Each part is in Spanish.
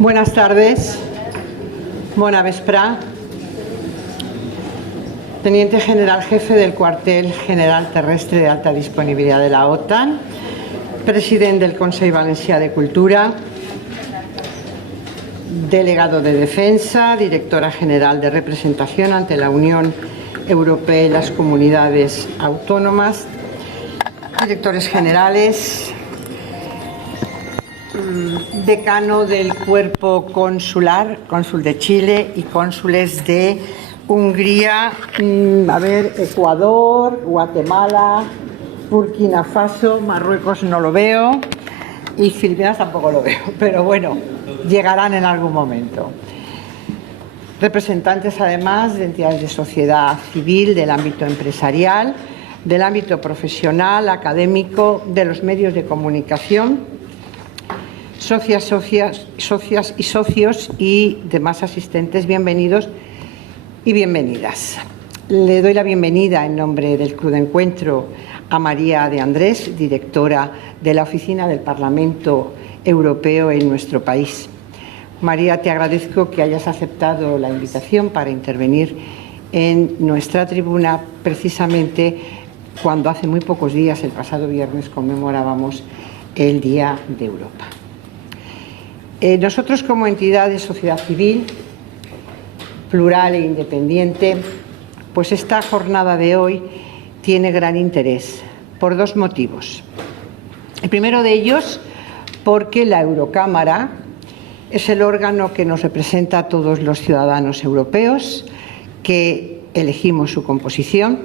Buenas tardes. Bona vesprà. Teniente General Jefe del Cuartel General Terrestre de Alta Disponibilidad de la OTAN, Presidente del Consell Valencià de Cultura, Delegado de Defensa, Directora General de Representación ante la Unión Europea y las Comunidades Autónomas, Directores Generales, Decano del Cuerpo Consular, Cónsul de Chile y cónsules de Hungría, Ecuador, Guatemala, Burkina Faso, Marruecos no lo veo y Filipinas tampoco lo veo, pero bueno, llegarán en algún momento. Representantes además de entidades de sociedad civil, del ámbito empresarial, del ámbito profesional, académico, de los medios de comunicación, socias y socios y demás asistentes, bienvenidos y bienvenidas. Le doy la bienvenida en nombre del Club de Encuentro a María de Andrés, directora de la Oficina del Parlamento Europeo en nuestro país. María, te agradezco que hayas aceptado la invitación para intervenir en nuestra tribuna precisamente cuando hace muy pocos días, el pasado viernes, conmemorábamos el Día de Europa. Nosotros, como entidad de sociedad civil, plural e independiente, pues esta jornada de hoy tiene gran interés por dos motivos. El primero de ellos, porque la Eurocámara es el órgano que nos representa a todos los ciudadanos europeos, que elegimos su composición,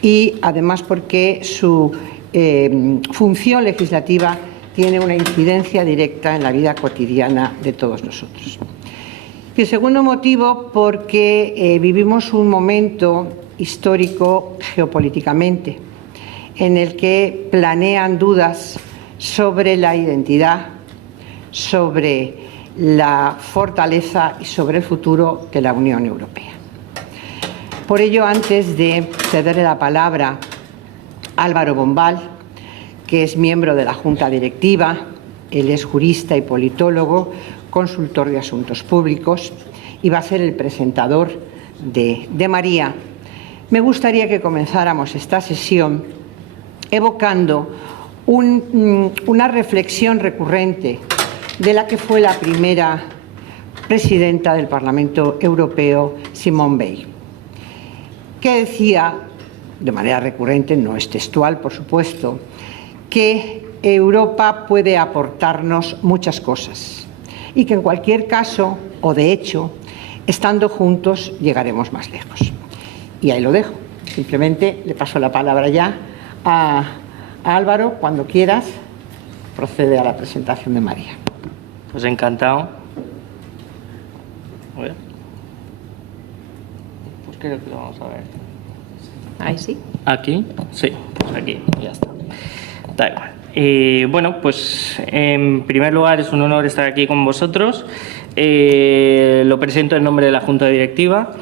y además porque su función legislativa tiene una incidencia directa en la vida cotidiana de todos nosotros. Y el segundo motivo, porque vivimos un momento histórico geopolíticamente en el que planean dudas sobre la identidad, sobre la fortaleza y sobre el futuro de la Unión Europea. Por ello, antes de cederle la palabra a Álvaro Bombal, que es miembro de la Junta Directiva, él es jurista y politólogo, consultor de asuntos públicos y va a ser el presentador de María, me gustaría que comenzáramos esta sesión evocando una reflexión recurrente de la que fue la primera presidenta del Parlamento Europeo, Simone Veil, que decía, de manera recurrente, no es textual, por supuesto, que Europa puede aportarnos muchas cosas y que en cualquier caso, o de hecho, estando juntos llegaremos más lejos. Y ahí lo dejo. Simplemente le paso la palabra ya a Álvaro. Cuando quieras, procede a la presentación de María. Pues encantado. Pues creo que lo vamos a ver. Ahí sí. ¿Aquí? Sí, pues aquí, ya está. Da igual. Bueno, pues en primer lugar es un honor estar aquí con vosotros. Lo presento en nombre de la Junta Directiva.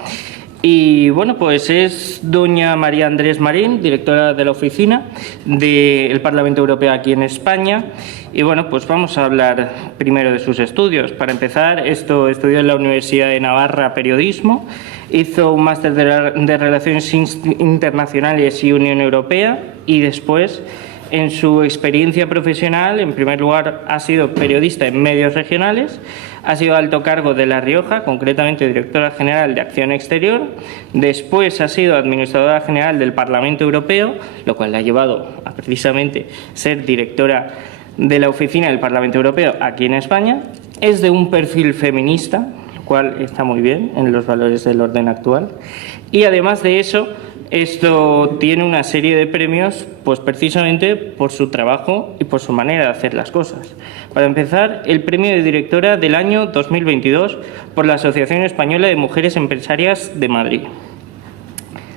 Y bueno, pues es doña María Andrés Marín, directora de la Oficina del Parlamento Europeo aquí en España. Y bueno, pues vamos a hablar primero de sus estudios. Para empezar, estudió en la Universidad de Navarra Periodismo, hizo un máster de Relaciones Internacionales y Unión Europea y después, en su experiencia profesional, en primer lugar ha sido periodista en medios regionales, ha sido alto cargo de La Rioja, concretamente directora general de Acción Exterior, después ha sido administradora general del Parlamento Europeo, lo cual le ha llevado a precisamente ser directora de la Oficina del Parlamento Europeo aquí en España, es de un perfil feminista, lo cual está muy bien en los valores del orden actual, y además de eso, esto tiene una serie de premios, pues precisamente por su trabajo y por su manera de hacer las cosas. Para empezar, el premio de directora del año 2022 por la Asociación Española de Mujeres Empresarias de Madrid.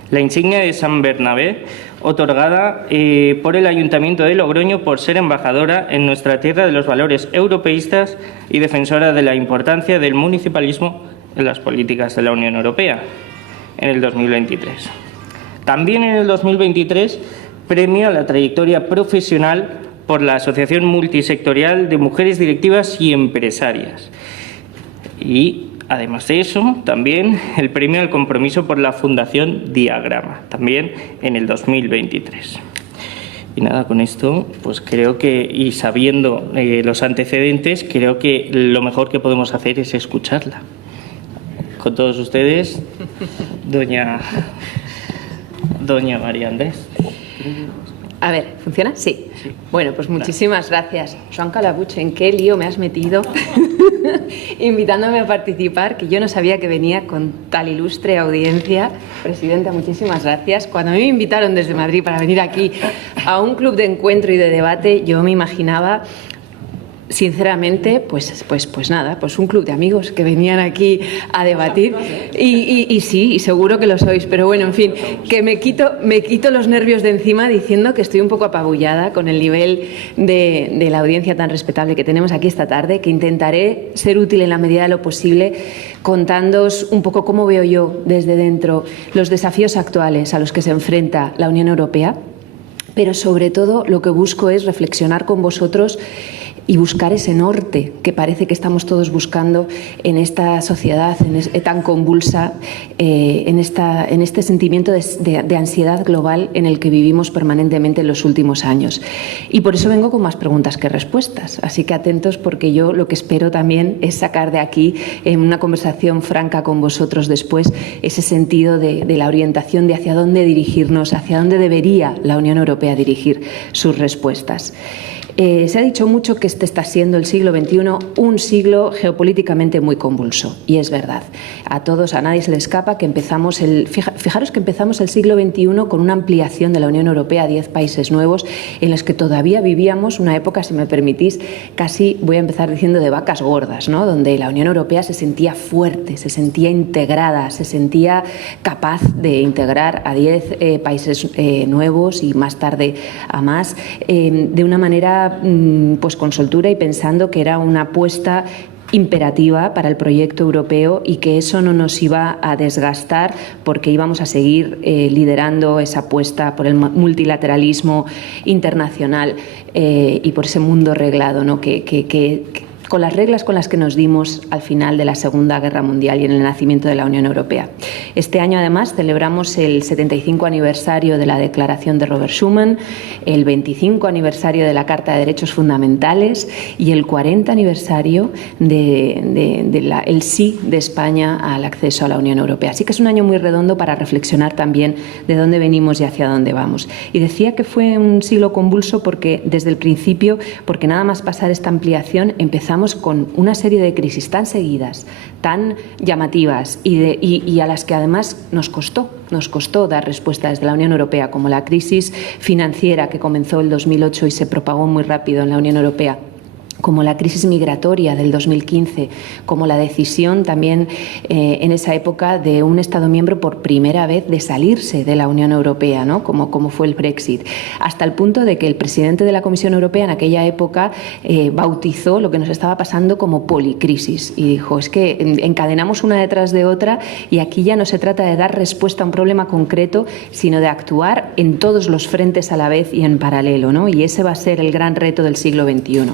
La insignia de San Bernabé, otorgada por el Ayuntamiento de Logroño por ser embajadora en nuestra tierra de los valores europeístas y defensora de la importancia del municipalismo en las políticas de la Unión Europea en el 2023. También en el 2023, premio a la trayectoria profesional por la Asociación Multisectorial de Mujeres Directivas y Empresarias. Y, además de eso, también el premio al compromiso por la Fundación Diagrama, también en el 2023. Y nada, con esto, pues creo que, y sabiendo los antecedentes, creo que lo mejor que podemos hacer es escucharla. Con todos ustedes, doña María Andrés. A ver, ¿funciona? Sí. Bueno, pues muchísimas gracias. Joan Calabuig, ¿en qué lío me has metido? Invitándome a participar, que yo no sabía que venía con tal ilustre audiencia. Presidenta, muchísimas gracias. Cuando a mí me invitaron desde Madrid para venir aquí a un club de encuentro y de debate, yo me imaginaba, sinceramente, pues nada, pues un club de amigos que venían aquí a debatir y sí, y seguro que lo sois, pero bueno, en fin, que me quito los nervios de encima diciendo que estoy un poco apabullada con el nivel de la audiencia tan respetable que tenemos aquí esta tarde, que intentaré ser útil en la medida de lo posible contándoos un poco cómo veo yo desde dentro los desafíos actuales a los que se enfrenta la Unión Europea, pero sobre todo lo que busco es reflexionar con vosotros y buscar ese norte que parece que estamos todos buscando en esta sociedad tan convulsa, en este sentimiento de ansiedad global en el que vivimos permanentemente en los últimos años. Y por eso vengo con más preguntas que respuestas. Así que atentos, porque yo lo que espero también es sacar de aquí, en una conversación franca con vosotros después, ese sentido de la orientación de hacia dónde dirigirnos, hacia dónde debería la Unión Europea dirigir sus respuestas. Se ha dicho mucho que este está siendo el siglo XXI un siglo geopolíticamente muy convulso, y es verdad. A todos, a nadie se le escapa que fijaros que empezamos el siglo XXI con una ampliación de la Unión Europea a 10 países nuevos en los que todavía vivíamos una época, si me permitís, casi voy a empezar diciendo de vacas gordas, ¿no? Donde la Unión Europea se sentía fuerte, se sentía integrada, se sentía capaz de integrar a 10 países nuevos y más tarde a más, de una manera pues con soltura y pensando que era una apuesta imperativa para el proyecto europeo y que eso no nos iba a desgastar porque íbamos a seguir liderando esa apuesta por el multilateralismo internacional y por ese mundo reglado, ¿no? que con las reglas con las que nos dimos al final de la Segunda Guerra Mundial y en el nacimiento de la Unión Europea. Este año, además, celebramos el 75 aniversario de la Declaración de Robert Schuman, el 25 aniversario de la Carta de Derechos Fundamentales y el 40 aniversario del sí de España al acceso a la Unión Europea. Así que es un año muy redondo para reflexionar también de dónde venimos y hacia dónde vamos. Y decía que fue un siglo convulso porque desde el principio, porque nada más pasar esta ampliación, empezamos con una serie de crisis tan seguidas, tan llamativas y a las que además nos costó dar respuesta desde la Unión Europea, como la crisis financiera que comenzó el 2008 y se propagó muy rápido en la Unión Europea, como la crisis migratoria del 2015, como la decisión también en esa época de un Estado miembro por primera vez de salirse de la Unión Europea, ¿no? como fue el Brexit, hasta el punto de que el presidente de la Comisión Europea en aquella época bautizó lo que nos estaba pasando como policrisis y dijo, es que encadenamos una detrás de otra y aquí ya no se trata de dar respuesta a un problema concreto, sino de actuar en todos los frentes a la vez y en paralelo, ¿no? Y ese va a ser el gran reto del siglo XXI.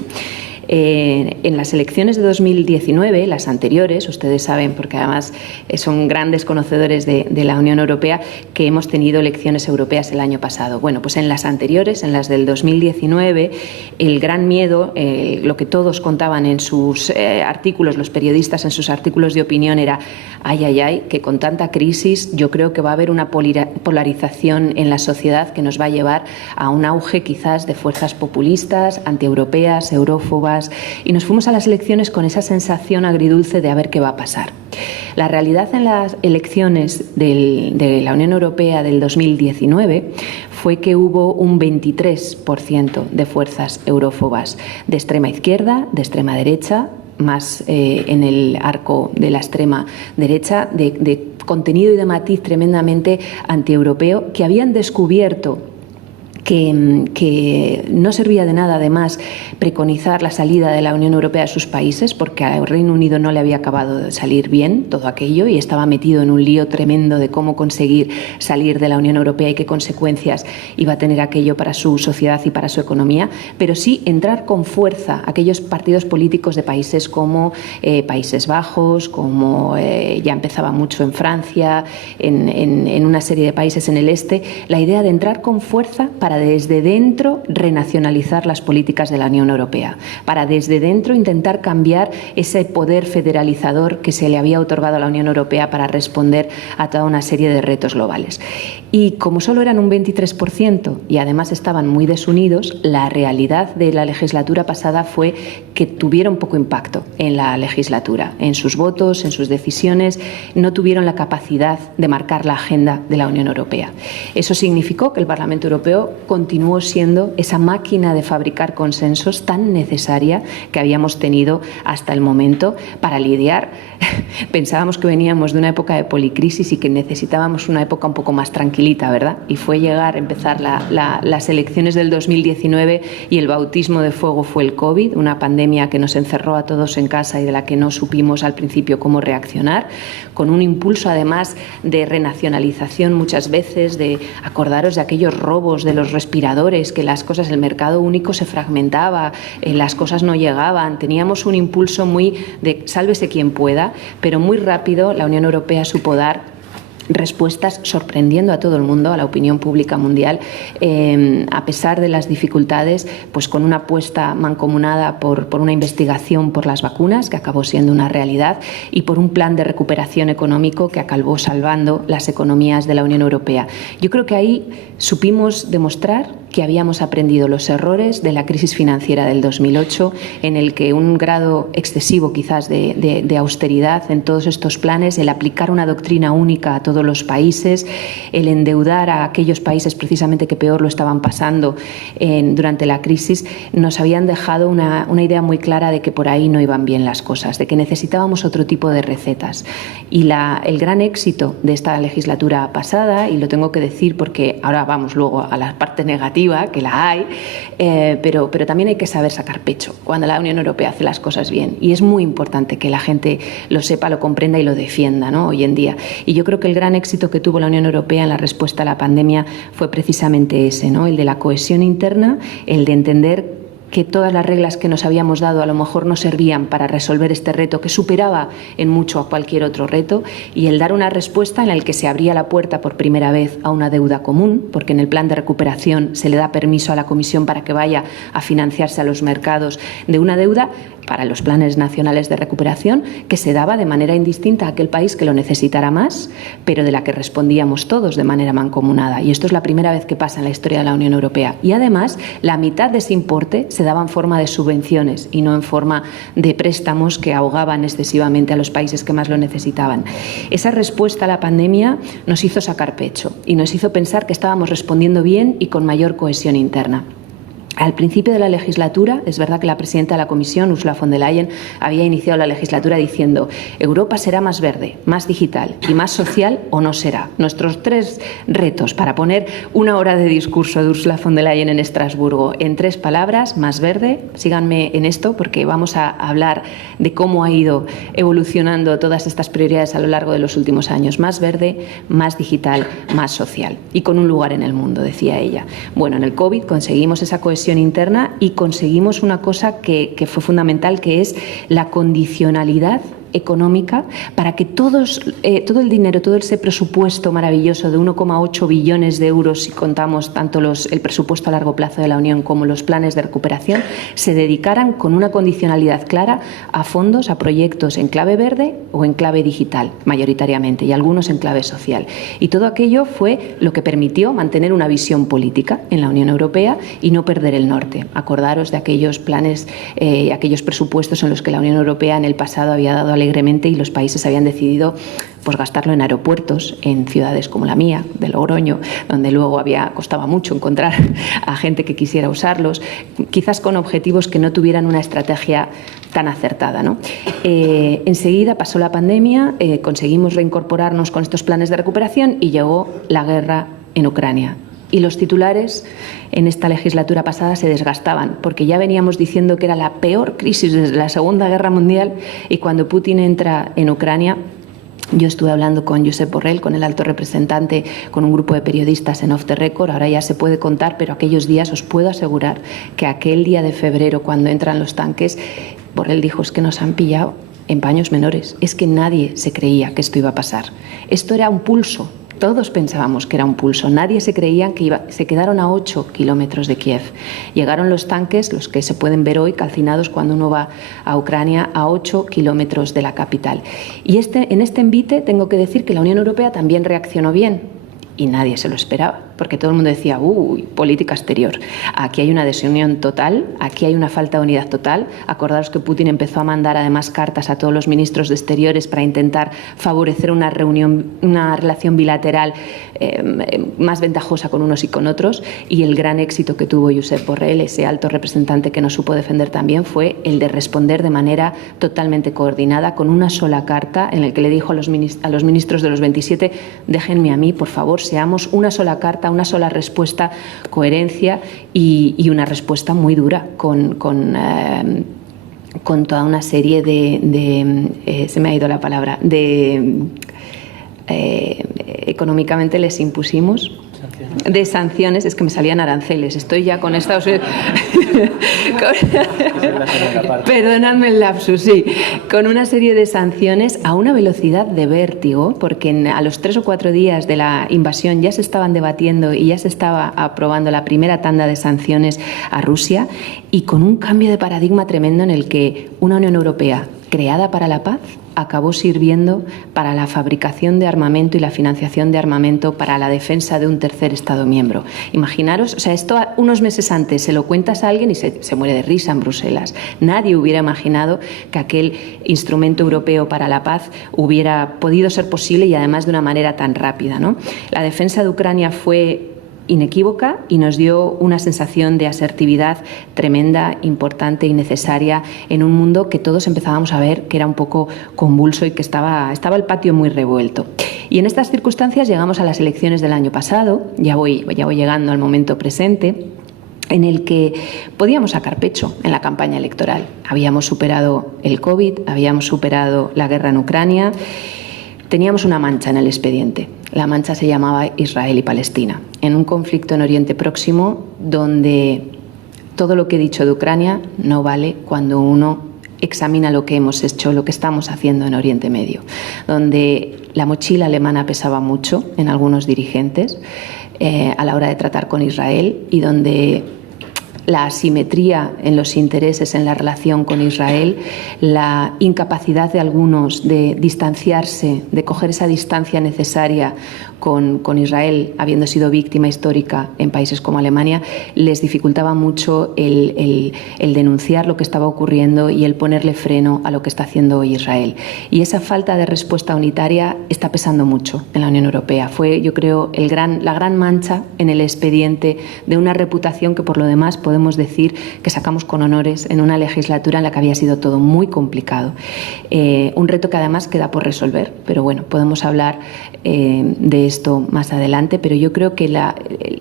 En las elecciones de 2019, las anteriores, ustedes saben, porque además son grandes conocedores de la Unión Europea, que hemos tenido elecciones europeas el año pasado. Bueno, pues en las anteriores, en las del 2019, el gran miedo, lo que todos contaban en sus artículos, los periodistas en sus artículos de opinión era ay, que con tanta crisis yo creo que va a haber una polarización en la sociedad que nos va a llevar a un auge quizás de fuerzas populistas, antieuropeas, eurófobas, y nos fuimos a las elecciones con esa sensación agridulce de a ver qué va a pasar. La realidad en las elecciones de la Unión Europea del 2019 fue que hubo un 23% de fuerzas eurófobas, de extrema izquierda, de extrema derecha, más en el arco de la extrema derecha, de contenido y de matiz tremendamente antieuropeo, que habían descubierto que no servía de nada, además, preconizar la salida de la Unión Europea de sus países, porque al Reino Unido no le había acabado de salir bien todo aquello y estaba metido en un lío tremendo de cómo conseguir salir de la Unión Europea y qué consecuencias iba a tener aquello para su sociedad y para su economía, pero sí entrar con fuerza a aquellos partidos políticos de países como Países Bajos, como ya empezaba mucho en Francia, en una serie de países en el este, la idea de entrar con fuerza para desde dentro renacionalizar las políticas de la Unión Europea, para desde dentro intentar cambiar ese poder federalizador que se le había otorgado a la Unión Europea para responder a toda una serie de retos globales. Y como solo eran un 23% y además estaban muy desunidos, la realidad de la legislatura pasada fue que tuvieron poco impacto en la legislatura, en sus votos, en sus decisiones, no tuvieron la capacidad de marcar la agenda de la Unión Europea. Eso significó que el Parlamento Europeo continuó siendo esa máquina de fabricar consensos tan necesaria que habíamos tenido hasta el momento para lidiar. Pensábamos que veníamos de una época de policrisis y que necesitábamos una época un poco más tranquilita, ¿verdad? Y fue empezar las elecciones del 2019 y el bautismo de fuego fue el COVID, una pandemia que nos encerró a todos en casa y de la que no supimos al principio cómo reaccionar, con un impulso además de renacionalización muchas veces, de acordaros de aquellos robos de los respiradores, que las cosas, el mercado único se fragmentaba, las cosas no llegaban, teníamos un impulso muy de sálvese quien pueda, pero muy rápido la Unión Europea supo dar respuestas sorprendiendo a todo el mundo, a la opinión pública mundial, a pesar de las dificultades, pues con una apuesta mancomunada por una investigación por las vacunas, que acabó siendo una realidad, y por un plan de recuperación económico que acabó salvando las economías de la Unión Europea. Yo creo que ahí supimos demostrar que habíamos aprendido los errores de la crisis financiera del 2008, en el que un grado excesivo quizás de austeridad en todos estos planes, el aplicar una doctrina única a todos los países, el endeudar a aquellos países precisamente que peor lo estaban pasando durante la crisis, nos habían dejado una idea muy clara de que por ahí no iban bien las cosas, de que necesitábamos otro tipo de recetas. Y el gran éxito de esta legislatura pasada, y lo tengo que decir porque ahora vamos luego a la parte negativa, que la hay, pero también hay que saber sacar pecho cuando la Unión Europea hace las cosas bien, y es muy importante que la gente lo sepa, lo comprenda y lo defienda, ¿no?, hoy en día. Y yo creo que el gran éxito que tuvo la Unión Europea en la respuesta a la pandemia fue precisamente ese, ¿no?, el de la cohesión interna, el de entender que todas las reglas que nos habíamos dado a lo mejor no servían para resolver este reto, que superaba en mucho a cualquier otro reto, y el dar una respuesta en la que se abría la puerta por primera vez a una deuda común, porque en el plan de recuperación se le da permiso a la Comisión para que vaya a financiarse a los mercados de una deuda para los planes nacionales de recuperación que se daba de manera indistinta a aquel país que lo necesitara más, pero de la que respondíamos todos de manera mancomunada. Y esto es la primera vez que pasa en la historia de la Unión Europea. Y además, la mitad de ese importe se daba en forma de subvenciones y no en forma de préstamos que ahogaban excesivamente a los países que más lo necesitaban. Esa respuesta a la pandemia nos hizo sacar pecho y nos hizo pensar que estábamos respondiendo bien y con mayor cohesión interna. Al principio de la legislatura, es verdad que la presidenta de la Comisión, Ursula von der Leyen, había iniciado la legislatura diciendo: Europa será más verde, más digital y más social, o no será. Nuestros 3 retos para poner una hora de discurso de Ursula von der Leyen en Estrasburgo en 3 palabras: más verde. Síganme en esto porque vamos a hablar de cómo ha ido evolucionando todas estas prioridades a lo largo de los últimos años. Más verde, más digital, más social y con un lugar en el mundo, decía ella. Bueno, en el COVID conseguimos esa cohesión interna y conseguimos una cosa que fue fundamental, que es la condicionalidad económica para que todo el dinero, todo ese presupuesto maravilloso de 1,8 billones de euros, si contamos tanto el presupuesto a largo plazo de la Unión como los planes de recuperación, se dedicaran con una condicionalidad clara a fondos, a proyectos en clave verde o en clave digital, mayoritariamente, y algunos en clave social. Y todo aquello fue lo que permitió mantener una visión política en la Unión Europea y no perder el norte. Acordaros de aquellos planes, aquellos presupuestos en los que la Unión Europea en el pasado había dado alegremente y los países habían decidido pues gastarlo en aeropuertos, en ciudades como la mía, de Logroño, donde luego costaba mucho encontrar a gente que quisiera usarlos, quizás con objetivos que no tuvieran una estrategia tan acertada, ¿no? Enseguida pasó la pandemia, conseguimos reincorporarnos con estos planes de recuperación y llegó la guerra en Ucrania. Y los titulares en esta legislatura pasada se desgastaban, porque ya veníamos diciendo que era la peor crisis desde la Segunda Guerra Mundial, y cuando Putin entra en Ucrania, yo estuve hablando con Josep Borrell, con el alto representante, con un grupo de periodistas en Off the Record, ahora ya se puede contar, pero aquellos días os puedo asegurar que aquel día de febrero, cuando entran los tanques, Borrell dijo, es que nos han pillado en paños menores, es que nadie se creía que esto iba a pasar. Esto era un pulso. Todos pensábamos que era un pulso, nadie se creía que se quedaron a 8 kilómetros de Kiev. Llegaron los tanques, los que se pueden ver hoy calcinados cuando uno va a Ucrania, a 8 kilómetros de la capital. Y en este envite tengo que decir que la Unión Europea también reaccionó bien. Y nadie se lo esperaba, porque todo el mundo decía, uy, política exterior. Aquí hay una desunión total, aquí hay una falta de unidad total. Acordaros que Putin empezó a mandar además cartas a todos los ministros de Exteriores para intentar favorecer una relación bilateral más ventajosa con unos y con otros. Y el gran éxito que tuvo Josep Borrell, ese alto representante que nos supo defender también, fue el de responder de manera totalmente coordinada, con una sola carta en la que le dijo a los ministros de los 27, déjenme a mí, por favor, seamos una sola carta, una sola respuesta, coherencia y una respuesta muy dura con toda una serie se me ha ido la palabra, económicamente les impusimos de sanciones, es que me salían aranceles, estoy ya con Estados Unidos. Perdóname el lapsus, sí. Con una serie de sanciones a una velocidad de vértigo, porque a los 3 o 4 días de la invasión ya se estaban debatiendo y ya se estaba aprobando la primera tanda de sanciones a Rusia, y con un cambio de paradigma tremendo en el que una Unión Europea creada para la paz acabó sirviendo para la fabricación de armamento y la financiación de armamento para la defensa de un tercer Estado miembro. Imaginaros, o sea, esto unos meses antes se lo cuentas a alguien y se muere de risa en Bruselas. Nadie hubiera imaginado que aquel instrumento europeo para la paz hubiera podido ser posible, y además de una manera tan rápida, ¿no? La defensa de Ucrania fue inequívoca y nos dio una sensación de asertividad tremenda, importante y necesaria en un mundo que todos empezábamos a ver que era un poco convulso y que estaba el patio muy revuelto. Y en estas circunstancias llegamos a las elecciones del año pasado, ya voy llegando al momento presente, en el que podíamos sacar pecho en la campaña electoral. Habíamos superado el COVID, habíamos superado la guerra en Ucrania. Teníamos una mancha en el expediente. La mancha se llamaba Israel y Palestina, en un conflicto en Oriente Próximo donde todo lo que he dicho de Ucrania no vale cuando uno examina lo que hemos hecho, lo que estamos haciendo en Oriente Medio, donde la mochila alemana pesaba mucho en algunos dirigentes a la hora de tratar con Israel, y donde la asimetría en los intereses en la relación con Israel, la incapacidad de algunos de distanciarse, de coger esa distancia necesaria con Israel, habiendo sido víctima histórica en países como Alemania, les dificultaba mucho el denunciar lo que estaba ocurriendo y el ponerle freno a lo que está haciendo hoy Israel. Y esa falta de respuesta unitaria está pesando mucho en la Unión Europea. Fue, yo creo, la gran mancha en el expediente de una reputación que, por lo demás, podemos decir que sacamos con honores en una legislatura en la que había sido todo muy complicado. Un reto que además queda por resolver, pero bueno, podemos hablar de esto más adelante, pero yo creo que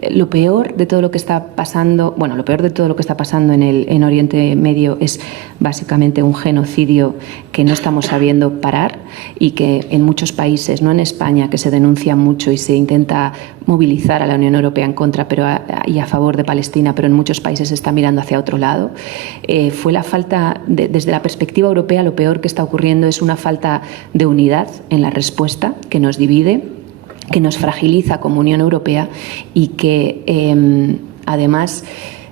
lo peor de todo lo que está pasando, en Oriente Medio es básicamente un genocidio que no estamos sabiendo parar, y que en muchos países, no en España, que se denuncia mucho y se intenta movilizar a la Unión Europea en contra y a favor de Palestina, pero en muchos países se está mirando hacia otro lado. Fue la falta, desde la perspectiva europea, lo peor que está ocurriendo es una falta de unidad en la respuesta, que nos divide, que nos fragiliza como Unión Europea, y que además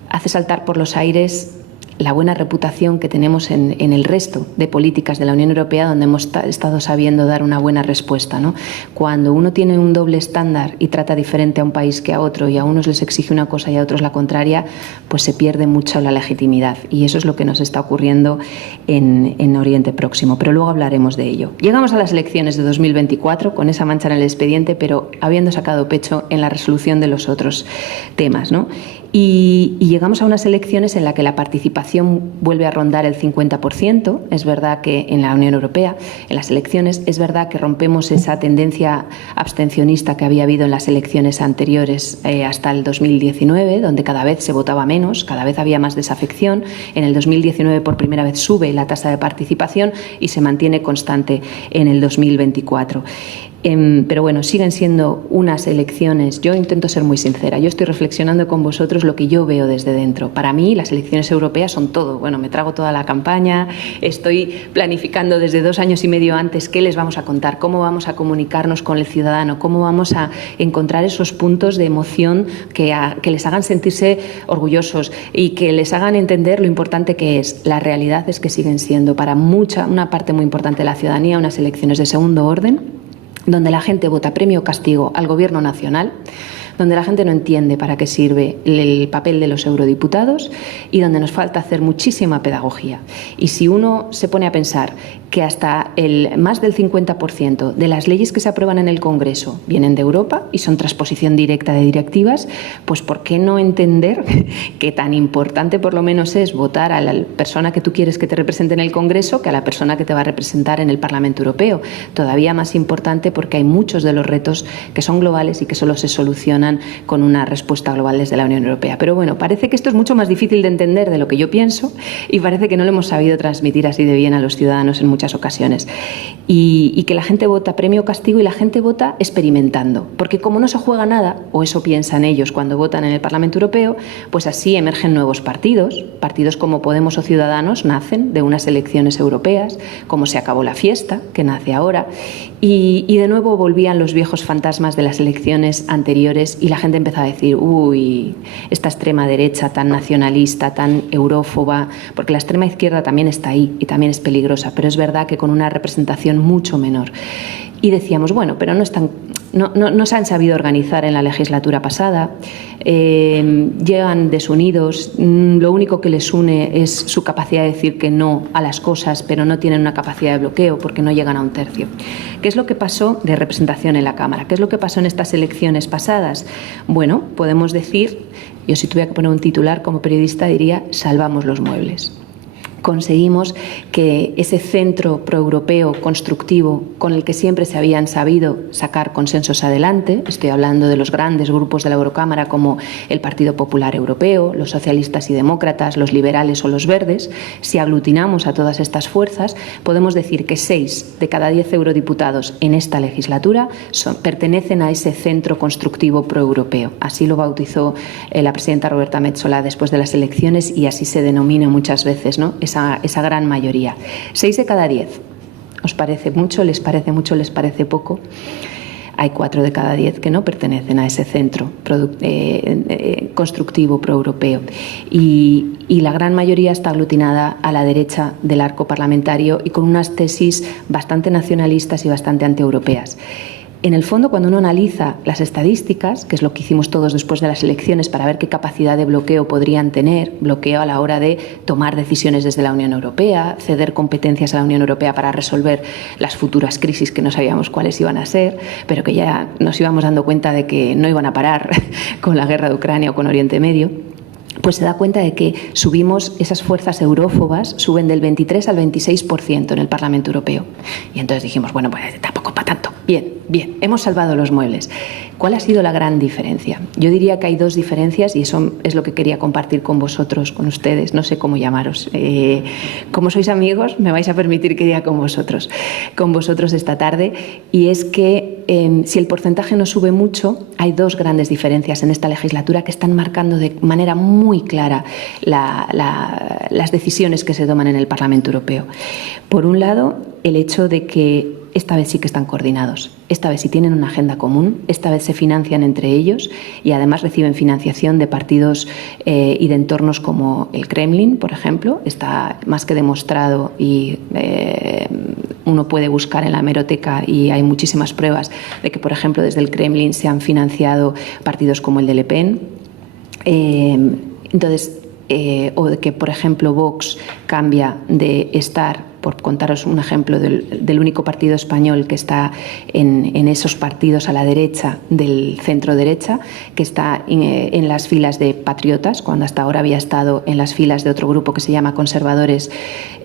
hace saltar por los aires la buena reputación que tenemos en el resto de políticas de la Unión Europea, donde hemos estado sabiendo dar una buena respuesta, ¿no? Cuando uno tiene un doble estándar y trata diferente a un país que a otro, y a unos les exige una cosa y a otros la contraria, pues se pierde mucho la legitimidad, y eso es lo que nos está ocurriendo en Oriente Próximo, pero luego hablaremos de ello. Llegamos a las elecciones de 2024 con esa mancha en el expediente, pero habiendo sacado pecho en la resolución de los otros temas, ¿no? Y llegamos a unas elecciones en las que la participación vuelve a rondar el 50%. Es verdad que en la Unión Europea, en las elecciones, es verdad que rompemos esa tendencia abstencionista que había habido en las elecciones anteriores hasta el 2019, donde cada vez se votaba menos, cada vez había más desafección. En el 2019 por primera vez sube la tasa de participación y se mantiene constante en el 2024. Pero bueno, siguen siendo unas elecciones. Yo intento ser muy sincera. Yo estoy reflexionando con vosotros lo que yo veo desde dentro. Para mí, las elecciones europeas son todo. Bueno, me trago toda la campaña, estoy planificando desde 2 años y medio antes qué les vamos a contar, cómo vamos a comunicarnos con el ciudadano, cómo vamos a encontrar esos puntos de emoción que les hagan sentirse orgullosos y que les hagan entender lo importante que es. La realidad es que siguen siendo para una parte muy importante de la ciudadanía unas elecciones de segundo orden, donde la gente vota premio o castigo al Gobierno nacional, donde la gente no entiende para qué sirve el papel de los eurodiputados y donde nos falta hacer muchísima pedagogía. Y si uno se pone a pensar que hasta más del 50% de las leyes que se aprueban en el Congreso vienen de Europa y son transposición directa de directivas, pues ¿por qué no entender que tan importante por lo menos es votar a la persona que tú quieres que te represente en el Congreso que a la persona que te va a representar en el Parlamento Europeo? Todavía más importante porque hay muchos de los retos que son globales y que solo se solucionan con una respuesta global desde la Unión Europea. Pero bueno, parece que esto es mucho más difícil de entender de lo que yo pienso y parece que no lo hemos sabido transmitir así de bien a los ciudadanos en muchas ocasiones. Y que la gente vota premio o castigo y la gente vota experimentando. Porque como no se juega nada, o eso piensan ellos cuando votan en el Parlamento Europeo, pues así emergen nuevos partidos. Partidos como Podemos o Ciudadanos nacen de unas elecciones europeas, como Se acabó la fiesta, que nace ahora. Y de nuevo volvían los viejos fantasmas de las elecciones anteriores y la gente empezó a decir, uy, esta extrema derecha tan nacionalista, tan eurófoba, porque la extrema izquierda también está ahí y también es peligrosa, pero es verdad que con una representación mucho menor. Y decíamos, bueno, pero no se han sabido organizar en la legislatura pasada, llegan desunidos, lo único que les une es su capacidad de decir que no a las cosas, pero no tienen una capacidad de bloqueo porque no llegan a un tercio. ¿Qué es lo que pasó de representación en la Cámara? ¿Qué es lo que pasó en estas elecciones pasadas? Bueno, podemos decir, yo si tuviera que poner un titular como periodista diría, salvamos los muebles. Conseguimos que ese centro proeuropeo constructivo con el que siempre se habían sabido sacar consensos adelante, estoy hablando de los grandes grupos de la Eurocámara como el Partido Popular Europeo, los socialistas y demócratas, los liberales o los verdes, si aglutinamos a todas estas fuerzas, podemos decir que 6 de cada 10 eurodiputados en esta legislatura pertenecen a ese centro constructivo proeuropeo. Así lo bautizó la presidenta Roberta Metsola después de las elecciones y así se denomina muchas veces, ¿no? Esa gran mayoría. 6 de cada 10. ¿Os parece mucho? ¿Les parece mucho? ¿Les parece poco? Hay 4 de cada 10 que no pertenecen a ese centro constructivo proeuropeo. Y la gran mayoría está aglutinada a la derecha del arco parlamentario y con unas tesis bastante nacionalistas y bastante antieuropeas. En el fondo, cuando uno analiza las estadísticas, que es lo que hicimos todos después de las elecciones para ver qué capacidad de bloqueo podrían tener, bloqueo a la hora de tomar decisiones desde la Unión Europea, ceder competencias a la Unión Europea para resolver las futuras crisis que no sabíamos cuáles iban a ser, pero que ya nos íbamos dando cuenta de que no iban a parar con la guerra de Ucrania o con Oriente Medio, pues se da cuenta de que esas fuerzas eurófobas suben del 23 al 26% en el Parlamento Europeo. Y entonces dijimos, bueno, pues tampoco para tanto. Bien, hemos salvado los muebles. ¿Cuál ha sido la gran diferencia? Yo diría que hay 2 diferencias y eso es lo que quería compartir con vosotros, con ustedes, no sé cómo llamaros. Como sois amigos, me vais a permitir que diga con vosotros esta tarde, y es que si el porcentaje no sube mucho, hay 2 grandes diferencias en esta legislatura que están marcando de manera muy clara las decisiones que se toman en el Parlamento Europeo. Por un lado, el hecho de que esta vez sí que están coordinados, esta vez sí tienen una agenda común, esta vez se financian entre ellos y además reciben financiación de partidos y de entornos como el Kremlin, por ejemplo. Está más que demostrado y uno puede buscar en la hemeroteca y hay muchísimas pruebas de que, por ejemplo, desde el Kremlin se han financiado partidos como el de Le Pen. O de que, por ejemplo, Vox cambia de estar por contaros un ejemplo del único partido español que está en esos partidos a la derecha del centro-derecha, que está en las filas de patriotas, cuando hasta ahora había estado en las filas de otro grupo que se llama Conservadores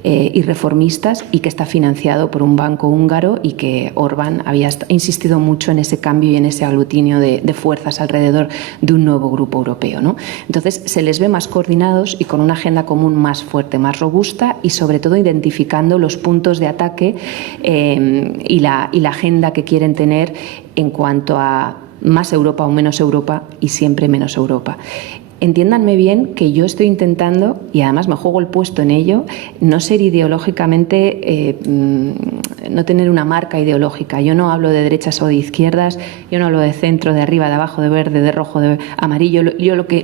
y Reformistas, y que está financiado por un banco húngaro, y que Orbán había insistido mucho en ese cambio y en ese aglutinio de fuerzas alrededor de un nuevo grupo europeo, ¿no? Entonces se les ve más coordinados y con una agenda común más fuerte, más robusta, y sobre todo identificando los puntos de ataque y la agenda que quieren tener en cuanto a más Europa o menos Europa, y siempre menos Europa. Entiéndanme bien que yo estoy intentando, y además me juego el puesto en ello, no ser ideológicamente, no tener una marca ideológica. Yo no hablo de derechas o de izquierdas, yo no hablo de centro, de arriba, de abajo, de verde, de rojo, de amarillo.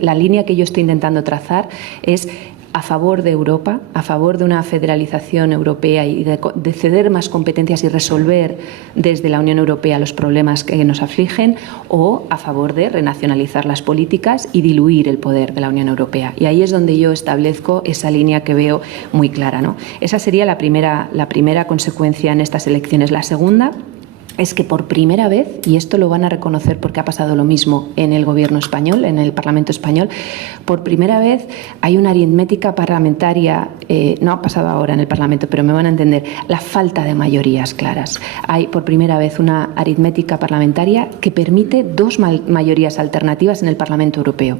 La línea que yo estoy intentando trazar es a favor de Europa, a favor de una federalización europea y de ceder más competencias y resolver desde la Unión Europea los problemas que nos afligen, o a favor de renacionalizar las políticas y diluir el poder de la Unión Europea. Y ahí es donde yo establezco esa línea que veo muy clara, ¿no? Esa sería la primera consecuencia en estas elecciones. La segunda es que por primera vez, y esto lo van a reconocer porque ha pasado lo mismo en el Gobierno español, en el Parlamento español, por primera vez hay una aritmética parlamentaria, no ha pasado ahora en el Parlamento, pero me van a entender, la falta de mayorías claras. Hay por primera vez una aritmética parlamentaria que permite dos mayorías alternativas en el Parlamento Europeo.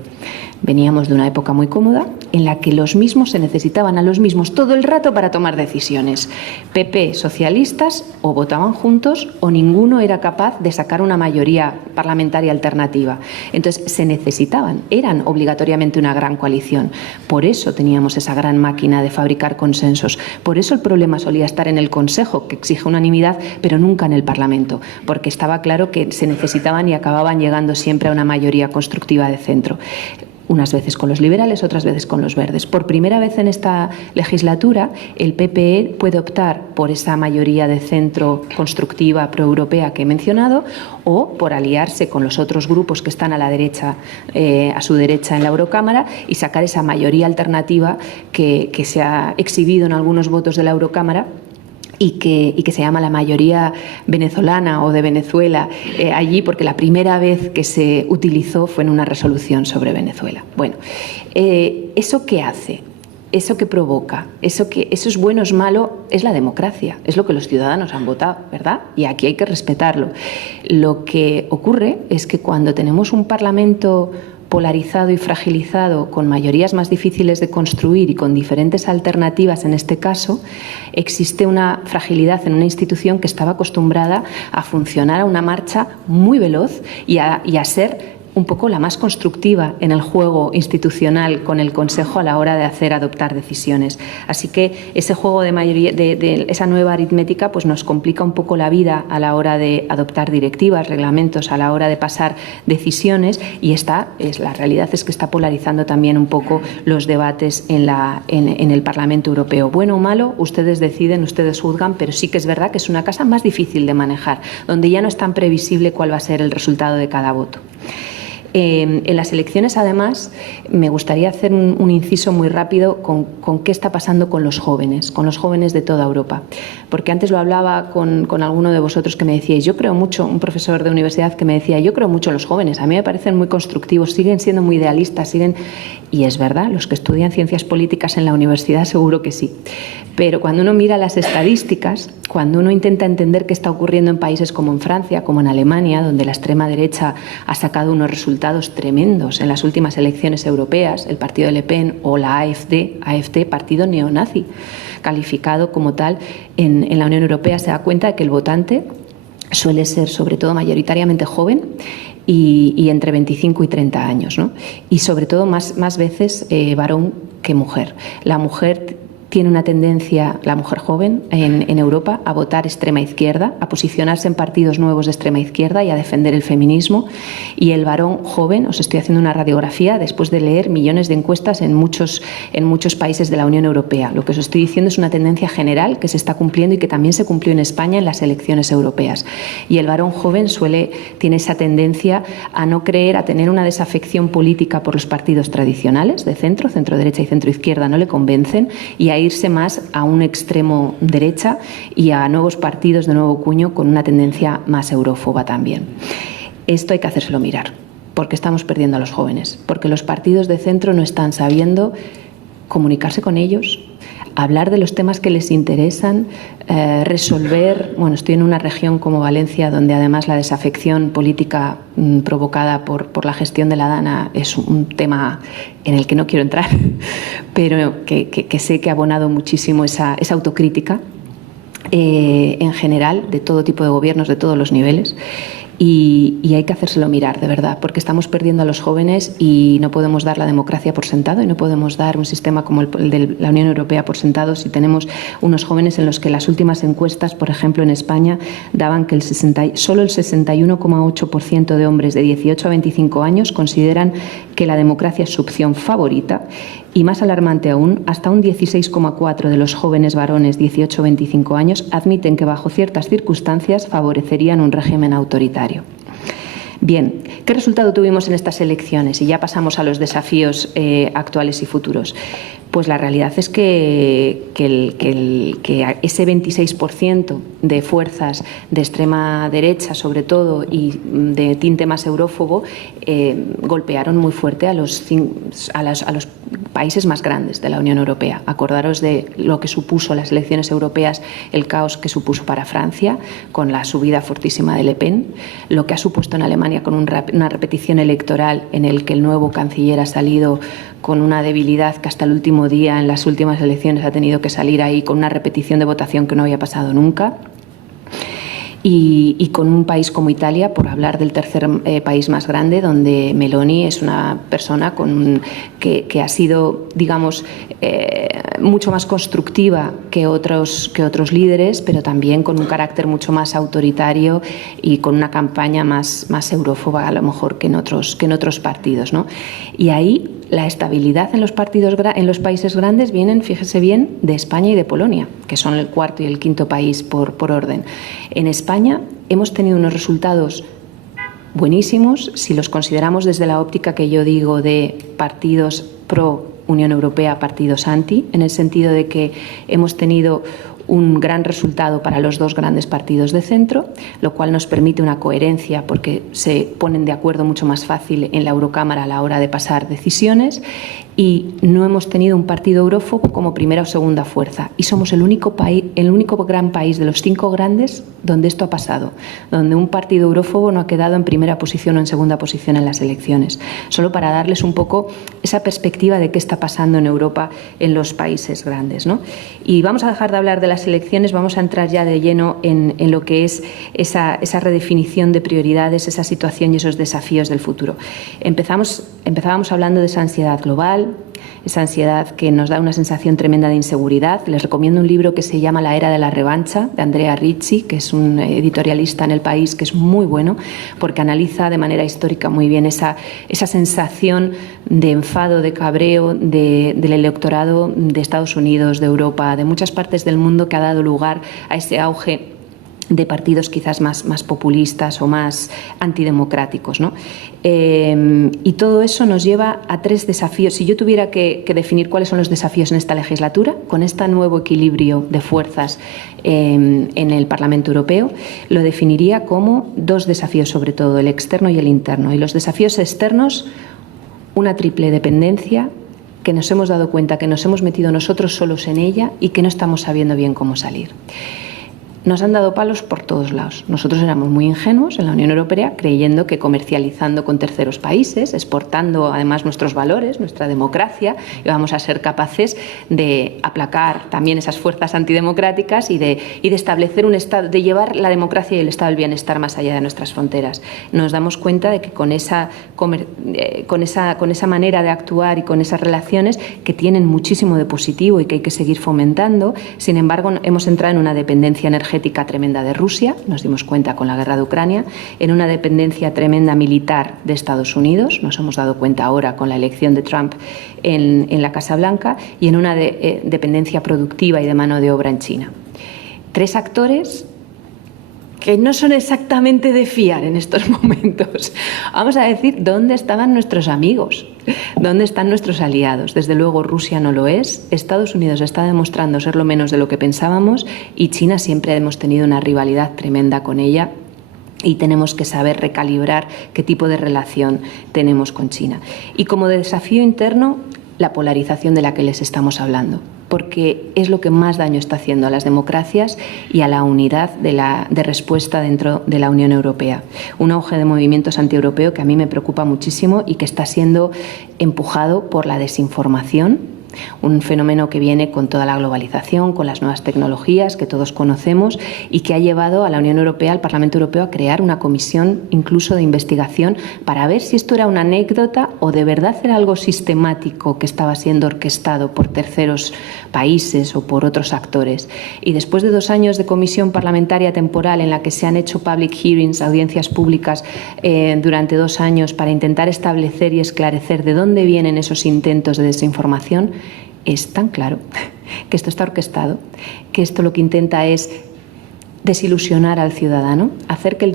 Veníamos de una época muy cómoda en la que los mismos se necesitaban a los mismos todo el rato para tomar decisiones. PP, socialistas, o votaban juntos o ninguno era capaz de sacar una mayoría parlamentaria alternativa. Entonces se necesitaban, eran obligatoriamente una gran coalición. Por eso teníamos esa gran máquina de fabricar consensos. Por eso el problema solía estar en el Consejo, que exige unanimidad, pero nunca en el Parlamento, porque estaba claro que se necesitaban y acababan llegando siempre a una mayoría constructiva de centro. Unas veces con los liberales, otras veces con los verdes. Por primera vez en esta legislatura, el PPE puede optar por esa mayoría de centro constructiva proeuropea que he mencionado, o por aliarse con los otros grupos que están a la derecha, a su derecha en la Eurocámara, y sacar esa mayoría alternativa que se ha exhibido en algunos votos de la Eurocámara, y que se llama la mayoría venezolana o de Venezuela allí, porque la primera vez que se utilizó fue en una resolución sobre Venezuela. Bueno, ¿eso qué hace? ¿Eso qué provoca? ¿Eso es bueno o es malo? Es la democracia, es lo que los ciudadanos han votado, ¿verdad? Y aquí hay que respetarlo. Lo que ocurre es que cuando tenemos un Parlamento polarizado y fragilizado, con mayorías más difíciles de construir y con diferentes alternativas en este caso, existe una fragilidad en una institución que estaba acostumbrada a funcionar a una marcha muy veloz y a ser un poco la más constructiva en el juego institucional con el Consejo a la hora de adoptar decisiones. Así que ese juego de mayoría, de esa nueva aritmética, pues nos complica un poco la vida a la hora de adoptar directivas, reglamentos, a la hora de pasar decisiones, y la realidad es que está polarizando también un poco los debates en el Parlamento Europeo. Bueno o malo, ustedes deciden, ustedes juzgan, pero sí que es verdad que es una casa más difícil de manejar, donde ya no es tan previsible cuál va a ser el resultado de cada voto. En las elecciones, además, me gustaría hacer un inciso muy rápido con qué está pasando con los jóvenes de toda Europa. Porque antes lo hablaba con alguno de vosotros que me decíais, yo creo mucho, un profesor de universidad que me decía, yo creo mucho en los jóvenes, a mí me parecen muy constructivos, siguen siendo muy idealistas, y es verdad, los que estudian ciencias políticas en la universidad seguro que sí. Pero cuando uno mira las estadísticas, cuando uno intenta entender qué está ocurriendo en países como en Francia, como en Alemania, donde la extrema derecha ha sacado unos resultados tremendos en las últimas elecciones europeas, el partido de Le Pen o la AfD, partido neonazi, calificado como tal en la Unión Europea, se da cuenta de que el votante suele ser sobre todo mayoritariamente joven y entre 25 y 30 años, ¿no? Y sobre todo más veces varón que mujer. La mujer tiene una tendencia, la mujer joven en Europa, a votar extrema izquierda, a posicionarse en partidos nuevos de extrema izquierda y a defender el feminismo. Y el varón joven, os estoy haciendo una radiografía después de leer millones de encuestas en muchos países de la Unión Europea. Lo que os estoy diciendo es una tendencia general que se está cumpliendo y que también se cumplió en España en las elecciones europeas. Y el varón joven tiene esa tendencia a no creer, a tener una desafección política por los partidos tradicionales de centro derecha y centro izquierda, no le convencen, y a ir irse más a un extremo derecha y a nuevos partidos de nuevo cuño con una tendencia más eurófoba también. Esto hay que hacérselo mirar, porque estamos perdiendo a los jóvenes, porque los partidos de centro no están sabiendo comunicarse con ellos, hablar de los temas que les interesan, resolver. Bueno, estoy en una región como Valencia, donde además la desafección política provocada por la gestión de la Dana es un tema en el que no quiero entrar, pero que sé que ha abonado muchísimo esa autocrítica en general de todo tipo de gobiernos, de todos los niveles. Y hay que hacérselo mirar, de verdad, porque estamos perdiendo a los jóvenes y no podemos dar la democracia por sentado y no podemos dar un sistema como el de la Unión Europea por sentado si tenemos unos jóvenes en los que las últimas encuestas, por ejemplo en España, daban que solo el 61,8% de hombres de 18 a 25 años consideran que la democracia es su opción favorita. Y más alarmante aún, hasta un 16,4% de los jóvenes varones 18-25 años admiten que bajo ciertas circunstancias favorecerían un régimen autoritario. Bien, ¿qué resultado tuvimos en estas elecciones? Y ya pasamos a los desafíos actuales y futuros. Pues la realidad es que ese 26% de fuerzas de extrema derecha, sobre todo, y de tinte más eurófobo, golpearon muy fuerte a los países más grandes de la Unión Europea. Acordaros de lo que supuso las elecciones europeas, el caos que supuso para Francia, con la subida fortísima de Le Pen, lo que ha supuesto en Alemania con una repetición electoral en el que el nuevo canciller ha salido con una debilidad que hasta el último día, en las últimas elecciones, ha tenido que salir ahí con una repetición de votación que no había pasado nunca. Y con un país como Italia, por hablar del tercer país más grande, donde Meloni es una persona que ha sido, digamos, mucho más constructiva que otros líderes, pero también con un carácter mucho más autoritario y con una campaña más eurófoba, a lo mejor, que en otros partidos, ¿no? Y ahí la estabilidad en los países grandes vienen, fíjese bien, de España y de Polonia, que son el cuarto y el quinto país por orden. En España hemos tenido unos resultados buenísimos si los consideramos desde la óptica que yo digo de partidos pro Unión Europea, partidos anti, en el sentido de que hemos tenido un gran resultado para los dos grandes partidos de centro, lo cual nos permite una coherencia porque se ponen de acuerdo mucho más fácil en la Eurocámara a la hora de pasar decisiones, y no hemos tenido un partido eurófobo como primera o segunda fuerza, y somos el único gran país de los 5 grandes donde esto ha pasado, donde un partido eurófobo no ha quedado en primera posición o en segunda posición en las elecciones. Solo para darles un poco esa perspectiva de qué está pasando en Europa en los países grandes, ¿no? Y vamos a dejar de hablar de las elecciones, vamos a entrar ya de lleno en lo que es esa redefinición de prioridades, esa situación y esos desafíos del futuro. Empezábamos hablando de esa ansiedad global, esa ansiedad que nos da una sensación tremenda de inseguridad. Les recomiendo un libro que se llama La era de la revancha, de Andrea Ricci, que es un editorialista en El País, que es muy bueno porque analiza de manera histórica muy bien esa sensación de enfado, de cabreo del electorado de Estados Unidos, de Europa, de muchas partes del mundo, que ha dado lugar a ese auge de partidos quizás más populistas o más antidemocráticos, ¿no? Y todo eso nos lleva a 3 desafíos. Si yo tuviera que definir cuáles son los desafíos en esta legislatura, con este nuevo equilibrio de fuerzas en el Parlamento Europeo, lo definiría como 2 desafíos, sobre todo, el externo y el interno. Y los desafíos externos, una triple dependencia que nos hemos dado cuenta que nos hemos metido nosotros solos en ella y que no estamos sabiendo bien cómo salir. Nos han dado palos por todos lados. Nosotros éramos muy ingenuos en la Unión Europea, creyendo que comercializando con terceros países, exportando además nuestros valores, nuestra democracia, íbamos a ser capaces de aplacar también esas fuerzas antidemocráticas y de establecer un estado, de llevar la democracia y el estado del bienestar más allá de nuestras fronteras. Nos damos cuenta de que con esa manera de actuar y con esas relaciones, que tienen muchísimo de positivo y que hay que seguir fomentando, sin embargo, hemos entrado en una dependencia energética tremenda de Rusia, nos dimos cuenta con la guerra de Ucrania, en una dependencia tremenda militar de Estados Unidos, nos hemos dado cuenta ahora con la elección de Trump en la Casa Blanca, y en una dependencia productiva y de mano de obra en China. 3 actores que no son exactamente de fiar en estos momentos. Vamos a decir dónde estaban nuestros amigos, dónde están nuestros aliados. Desde luego Rusia no lo es, Estados Unidos está demostrando ser lo menos de lo que pensábamos y China siempre hemos tenido una rivalidad tremenda con ella. Y tenemos que saber recalibrar qué tipo de relación tenemos con China. Y como desafío interno, la polarización de la que les estamos hablando, porque es lo que más daño está haciendo a las democracias y a la unidad de respuesta dentro de la Unión Europea. Un auge de movimientos antieuropeos que a mí me preocupa muchísimo y que está siendo empujado por la desinformación. Un fenómeno que viene con toda la globalización, con las nuevas tecnologías que todos conocemos y que ha llevado a la Unión Europea, al Parlamento Europeo, a crear una comisión incluso de investigación para ver si esto era una anécdota o de verdad era algo sistemático que estaba siendo orquestado por terceros países o por otros actores. Y después de 2 años de comisión parlamentaria temporal en la que se han hecho public hearings, audiencias públicas durante 2 años para intentar establecer y esclarecer de dónde vienen esos intentos de desinformación, es tan claro que esto está orquestado, que esto lo que intenta es desilusionar al ciudadano, hacer que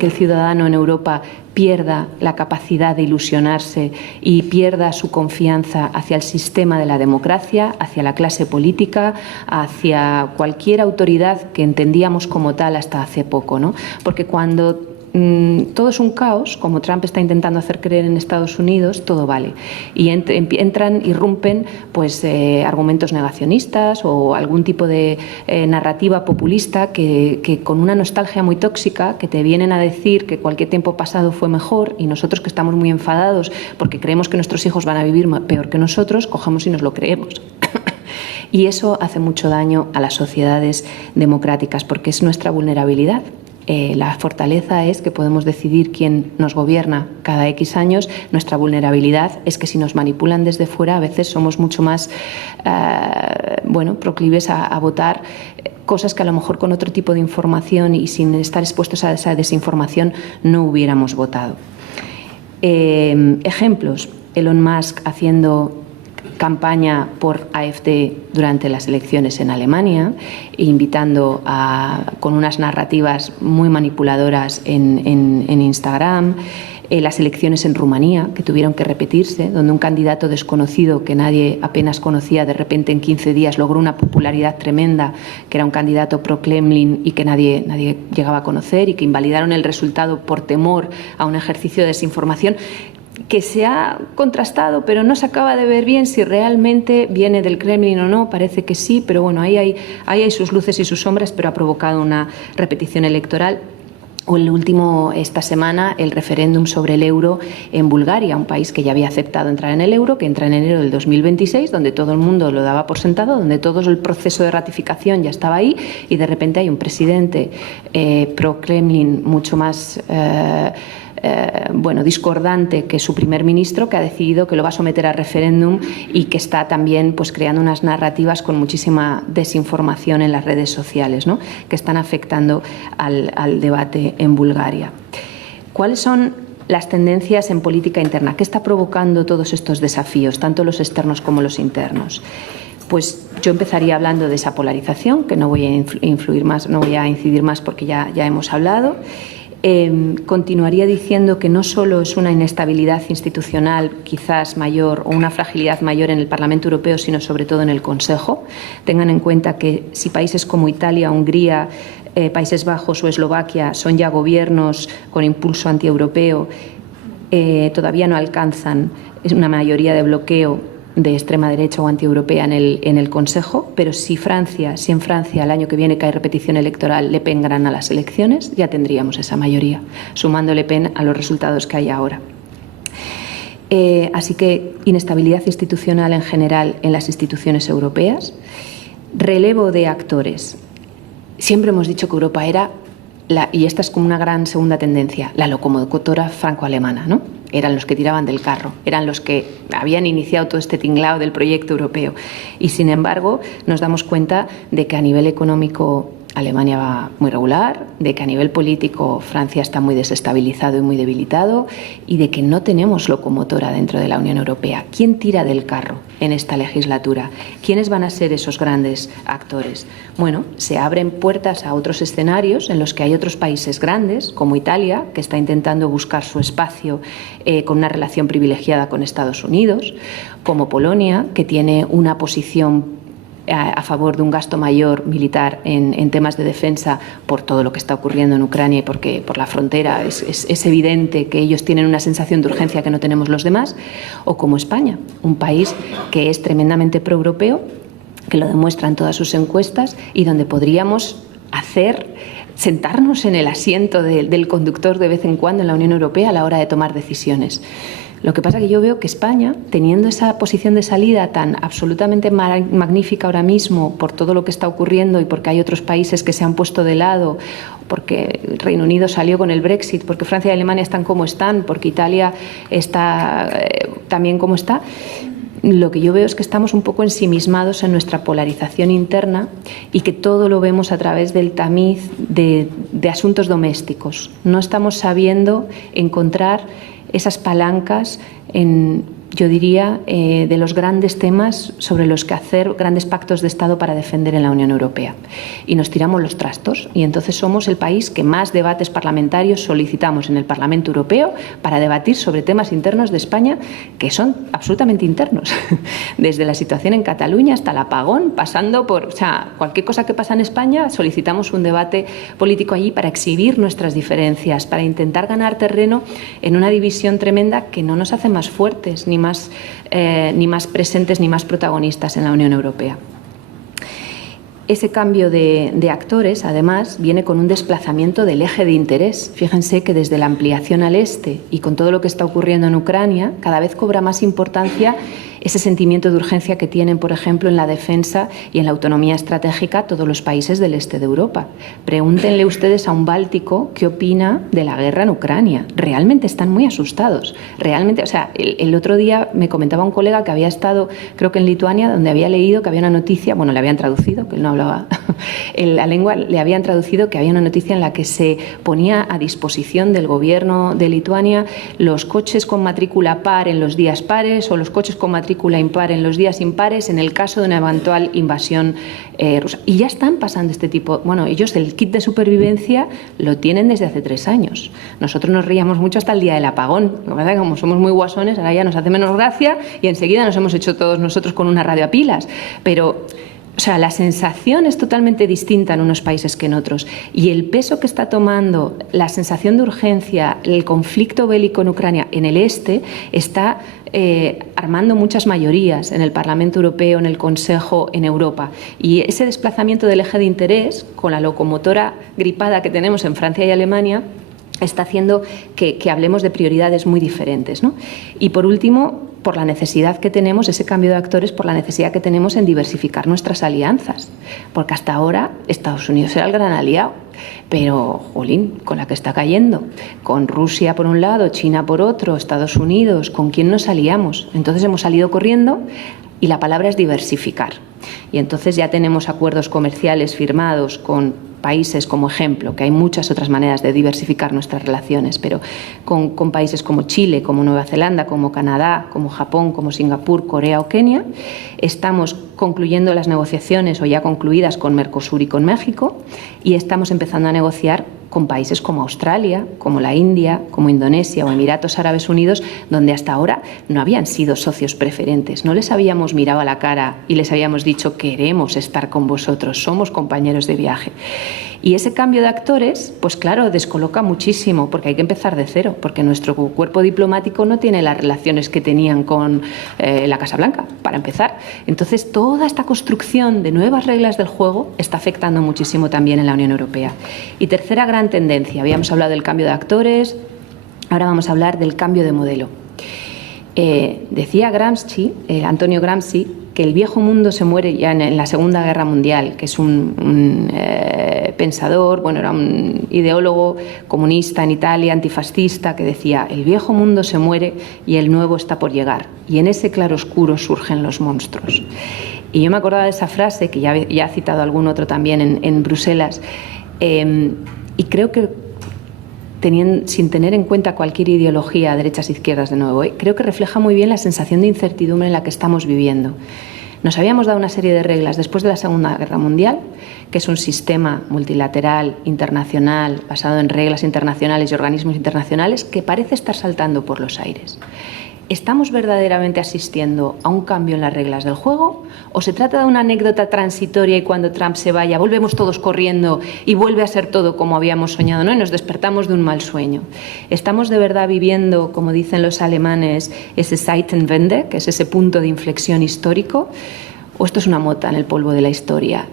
el ciudadano en Europa pierda la capacidad de ilusionarse y pierda su confianza hacia el sistema de la democracia, hacia la clase política, hacia cualquier autoridad que entendíamos como tal hasta hace poco, ¿no? Porque cuando todo es un caos, como Trump está intentando hacer creer en Estados Unidos, todo vale. Y irrumpen pues, argumentos negacionistas o algún tipo de narrativa populista que con una nostalgia muy tóxica, que te vienen a decir que cualquier tiempo pasado fue mejor y nosotros que estamos muy enfadados porque creemos que nuestros hijos van a vivir peor que nosotros, cogemos y nos lo creemos. Y eso hace mucho daño a las sociedades democráticas porque es nuestra vulnerabilidad. La fortaleza es que podemos decidir quién nos gobierna cada X años. Nuestra vulnerabilidad es que si nos manipulan desde fuera a veces somos mucho más proclives a votar cosas que a lo mejor con otro tipo de información y sin estar expuestos a esa desinformación no hubiéramos votado. Ejemplos, Elon Musk haciendo campaña por AfD durante las elecciones en Alemania, invitando con unas narrativas muy manipuladoras en Instagram, las elecciones en Rumanía, que tuvieron que repetirse, donde un candidato desconocido que nadie apenas conocía, de repente en 15 días logró una popularidad tremenda, que era un candidato pro-Kremlin y que nadie llegaba a conocer y que invalidaron el resultado por temor a un ejercicio de desinformación que se ha contrastado, pero no se acaba de ver bien si realmente viene del Kremlin o no. Parece que sí, pero bueno, ahí hay sus luces y sus sombras, pero ha provocado una repetición electoral. O el último, esta semana, el referéndum sobre el euro en Bulgaria, un país que ya había aceptado entrar en el euro, que entra en enero del 2026, donde todo el mundo lo daba por sentado, donde todo el proceso de ratificación ya estaba ahí, y de repente hay un presidente pro-Kremlin mucho más discordante que su primer ministro, que ha decidido que lo va a someter a referéndum y que está también pues creando unas narrativas con muchísima desinformación en las redes sociales, ¿no?, que están afectando al debate en Bulgaria. ¿Cuáles son las tendencias en política interna? ¿Qué está provocando todos estos desafíos, tanto los externos como los internos? Pues yo empezaría hablando de esa polarización, que no voy a incidir más porque ya hemos hablado. Continuaría diciendo que no solo es una inestabilidad institucional quizás mayor o una fragilidad mayor en el Parlamento Europeo, sino sobre todo en el Consejo. Tengan en cuenta que si países como Italia, Hungría, Países Bajos o Eslovaquia son ya gobiernos con impulso antieuropeo, todavía no alcanzan una mayoría de bloqueo de extrema derecha o antieuropea en el Consejo, pero si en Francia el año que viene cae repetición electoral, Le Pen gana las elecciones, ya tendríamos esa mayoría, sumando Le Pen a los resultados que hay ahora. Así que inestabilidad institucional en general en las instituciones europeas, relevo de actores. Siempre hemos dicho que Europa era, y esta es como una gran segunda tendencia, la locomotora franco-alemana, ¿no? Eran los que tiraban del carro, eran los que habían iniciado todo este tinglao del proyecto europeo. Y sin embargo, nos damos cuenta de que a nivel económico Alemania va muy regular, de que a nivel político Francia está muy desestabilizado y muy debilitado y de que no tenemos locomotora dentro de la Unión Europea. ¿Quién tira del carro en esta legislatura? ¿Quiénes van a ser esos grandes actores? Bueno, se abren puertas a otros escenarios en los que hay otros países grandes, como Italia, que está intentando buscar su espacio con una relación privilegiada con Estados Unidos, como Polonia, que tiene una posición a favor de un gasto mayor militar en temas de defensa por todo lo que está ocurriendo en Ucrania y porque por la frontera es evidente que ellos tienen una sensación de urgencia que no tenemos los demás, o como España, un país que es tremendamente proeuropeo, que lo demuestran todas sus encuestas y donde podríamos sentarnos en el asiento del conductor de vez en cuando en la Unión Europea a la hora de tomar decisiones. Lo que pasa es que yo veo que España, teniendo esa posición de salida tan absolutamente magnífica ahora mismo por todo lo que está ocurriendo y porque hay otros países que se han puesto de lado, porque el Reino Unido salió con el Brexit, porque Francia y Alemania están como están, porque Italia está también como está, lo que yo veo es que estamos un poco ensimismados en nuestra polarización interna y que todo lo vemos a través del tamiz de asuntos domésticos. No estamos sabiendo encontrar esas palancas yo diría, de los grandes temas sobre los que hacer grandes pactos de Estado para defender en la Unión Europea. Y nos tiramos los trastos y entonces somos el país que más debates parlamentarios solicitamos en el Parlamento Europeo para debatir sobre temas internos de España que son absolutamente internos. Desde la situación en Cataluña hasta el apagón, pasando por cualquier cosa que pasa en España, solicitamos un debate político allí para exhibir nuestras diferencias, para intentar ganar terreno en una división tremenda que no nos hace más fuertes, ni más presentes, ni más protagonistas en la Unión Europea. Ese cambio de actores, además, viene con un desplazamiento del eje de interés. Fíjense que desde la ampliación al este y con todo lo que está ocurriendo en Ucrania, cada vez cobra más importancia ese sentimiento de urgencia que tienen, por ejemplo, en la defensa y en la autonomía estratégica todos los países del este de Europa. Pregúntenle ustedes a un báltico qué opina de la guerra en Ucrania. Realmente están muy asustados. Realmente, el otro día me comentaba un colega que había estado, creo que en Lituania, donde había leído que había una noticia, bueno, le habían traducido, que él no hablaba la lengua, le habían traducido que había una noticia en la que se ponía a disposición del gobierno de Lituania los coches con matrícula par en los días pares o los coches con matrícula impar en los días impares en el caso de una eventual invasión rusa. Y ya están pasando este tipo. Bueno, ellos el kit de supervivencia lo tienen desde hace 3 años. Nosotros nos reíamos mucho hasta el día del apagón. Lo que pasa es que como somos muy guasones, ahora ya nos hace menos gracia y enseguida nos hemos hecho todos nosotros con una radio a pilas. Pero la sensación es totalmente distinta en unos países que en otros. Y el peso que está tomando la sensación de urgencia, el conflicto bélico en Ucrania en el este, está armando muchas mayorías en el Parlamento Europeo, en el Consejo, en Europa. Y ese desplazamiento del eje de interés, con la locomotora gripada que tenemos en Francia y Alemania, está haciendo que hablemos de prioridades muy diferentes, ¿no? Y por último, por la necesidad que tenemos, ese cambio de actores, por la necesidad que tenemos en diversificar nuestras alianzas. Porque hasta ahora Estados Unidos era el gran aliado, pero, jolín, con la que está cayendo, con Rusia por un lado, China por otro, Estados Unidos, ¿con quién nos aliamos? Entonces hemos salido corriendo y la palabra es diversificar. Y entonces ya tenemos acuerdos comerciales firmados con países como ejemplo, que hay muchas otras maneras de diversificar nuestras relaciones, pero con países como Chile, como Nueva Zelanda, como Canadá, como Japón, como Singapur, Corea o Kenia. Estamos concluyendo las negociaciones o ya concluidas con Mercosur y con México y estamos empezando a negociar con países como Australia, como la India, como Indonesia o Emiratos Árabes Unidos, donde hasta ahora no habían sido socios preferentes. No les habíamos mirado a la cara y les habíamos dicho queremos estar con vosotros, somos compañeros de viaje. Y ese cambio de actores, pues claro, descoloca muchísimo porque hay que empezar de cero, porque nuestro cuerpo diplomático no tiene las relaciones que tenían con la Casa Blanca, para empezar. Entonces, toda esta construcción de nuevas reglas del juego está afectando muchísimo también en la Unión Europea. Y tercera gran tendencia, habíamos hablado del cambio de actores, ahora vamos a hablar del cambio de modelo. Decía Gramsci, Antonio Gramsci, que el viejo mundo se muere ya en la Segunda Guerra Mundial, que es un pensador, era un ideólogo comunista en Italia, antifascista, que decía, el viejo mundo se muere y el nuevo está por llegar. Y en ese claroscuro surgen los monstruos. Y yo me acordaba de esa frase, que ya ha citado algún otro también en Bruselas, y creo que sin tener en cuenta cualquier ideología, derechas e izquierdas de nuevo, creo que refleja muy bien la sensación de incertidumbre en la que estamos viviendo. Nos habíamos dado una serie de reglas después de la Segunda Guerra Mundial, que es un sistema multilateral, internacional, basado en reglas internacionales y organismos internacionales, que parece estar saltando por los aires. ¿Estamos verdaderamente asistiendo a un cambio en las reglas del juego? ¿O se trata de una anécdota transitoria y cuando Trump se vaya volvemos todos corriendo y vuelve a ser todo como habíamos soñado, ¿no? Y nos despertamos de un mal sueño? ¿Estamos de verdad viviendo, como dicen los alemanes, ese Zeitenwende, que es ese punto de inflexión histórico? ¿O esto es una mota en el polvo de la historia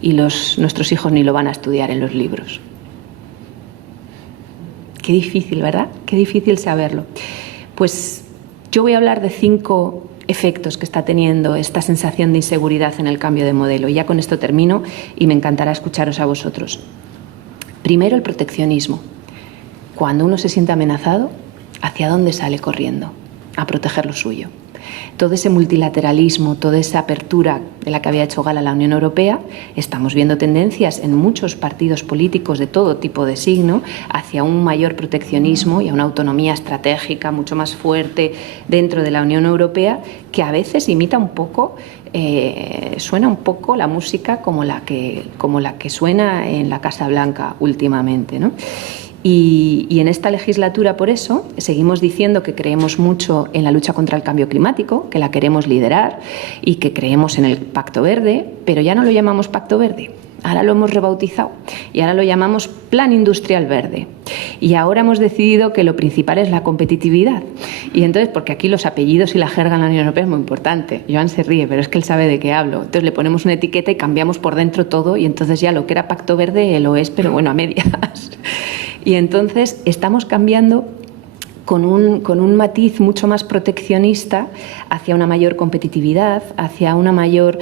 y nuestros hijos ni lo van a estudiar en los libros? Qué difícil, ¿verdad? Qué difícil saberlo. Pues yo voy a hablar de 5 efectos que está teniendo esta sensación de inseguridad en el cambio de modelo. Y ya con esto termino y me encantará escucharos a vosotros. Primero, el proteccionismo. Cuando uno se siente amenazado, ¿hacia dónde sale corriendo? A proteger lo suyo. Todo ese multilateralismo, toda esa apertura de la que había hecho gala la Unión Europea, estamos viendo tendencias en muchos partidos políticos de todo tipo de signo hacia un mayor proteccionismo y a una autonomía estratégica mucho más fuerte dentro de la Unión Europea, que a veces imita un poco, suena un poco la música como la que suena en la Casa Blanca últimamente, ¿no? Y en esta legislatura, por eso, seguimos diciendo que creemos mucho en la lucha contra el cambio climático, que la queremos liderar y que creemos en el Pacto Verde, pero ya no lo llamamos Pacto Verde. Ahora lo hemos rebautizado y ahora lo llamamos Plan Industrial Verde. Y ahora hemos decidido que lo principal es la competitividad. Y entonces, porque aquí los apellidos y la jerga en la Unión Europea es muy importante. Joan se ríe, pero es que él sabe de qué hablo. Entonces le ponemos una etiqueta y cambiamos por dentro todo y entonces ya lo que era Pacto Verde lo es, pero bueno, a medias. Y entonces estamos cambiando con un matiz mucho más proteccionista hacia una mayor competitividad, hacia una mayor...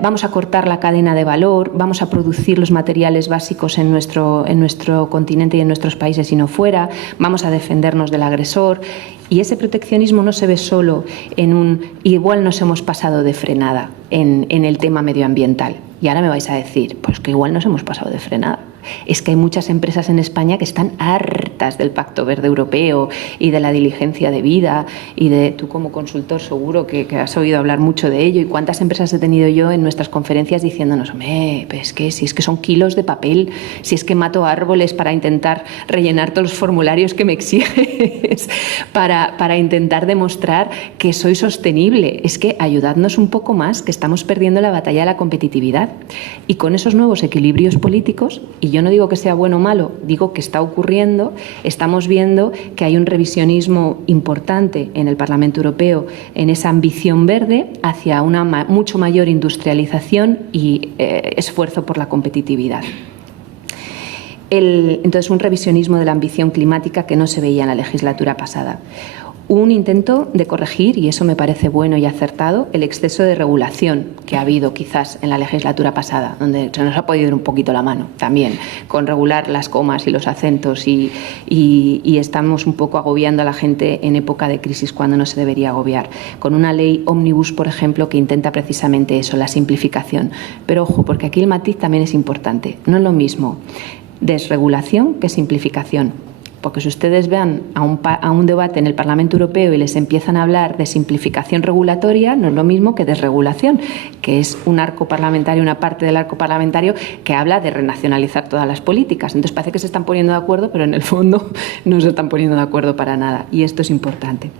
vamos a cortar la cadena de valor, vamos a producir los materiales básicos en nuestro continente y en nuestros países y no fuera, vamos a defendernos del agresor. Y ese proteccionismo no se ve solo en un... Igual nos hemos pasado de frenada en el tema medioambiental. Y ahora me vais a decir, pues que igual nos hemos pasado de frenada. Es que hay muchas empresas en España que están hartas del Pacto Verde Europeo y de la diligencia de vida y de tú como consultor seguro que has oído hablar mucho de ello y cuántas empresas he tenido yo en nuestras conferencias diciéndonos, pues que si es que son kilos de papel, si es que mato árboles para intentar rellenar todos los formularios que me exiges para intentar demostrar que soy sostenible. Es que ayudadnos un poco más, que estamos perdiendo la batalla de la competitividad. Y con esos nuevos equilibrios políticos, y yo no digo que sea bueno o malo, digo que está ocurriendo, estamos viendo que hay un revisionismo importante en el Parlamento Europeo en esa ambición verde hacia una mucho mayor industrialización y esfuerzo por la competitividad. Entonces, un revisionismo de la ambición climática que no se veía en la legislatura pasada. Un intento de corregir, y eso me parece bueno y acertado, el exceso de regulación que ha habido quizás en la legislatura pasada, donde se nos ha podido ir un poquito la mano también con regular las comas y los acentos y estamos un poco agobiando a la gente en época de crisis cuando no se debería agobiar. Con una ley ómnibus, por ejemplo, que intenta precisamente eso, la simplificación. Pero ojo, porque aquí el matiz también es importante. No es lo mismo desregulación que simplificación. Porque si ustedes vean a un debate en el Parlamento Europeo y les empiezan a hablar de simplificación regulatoria, no es lo mismo que desregulación, que es un arco parlamentario, una parte del arco parlamentario que habla de renacionalizar todas las políticas. Entonces parece que se están poniendo de acuerdo, pero en el fondo no se están poniendo de acuerdo para nada. Y esto es importante.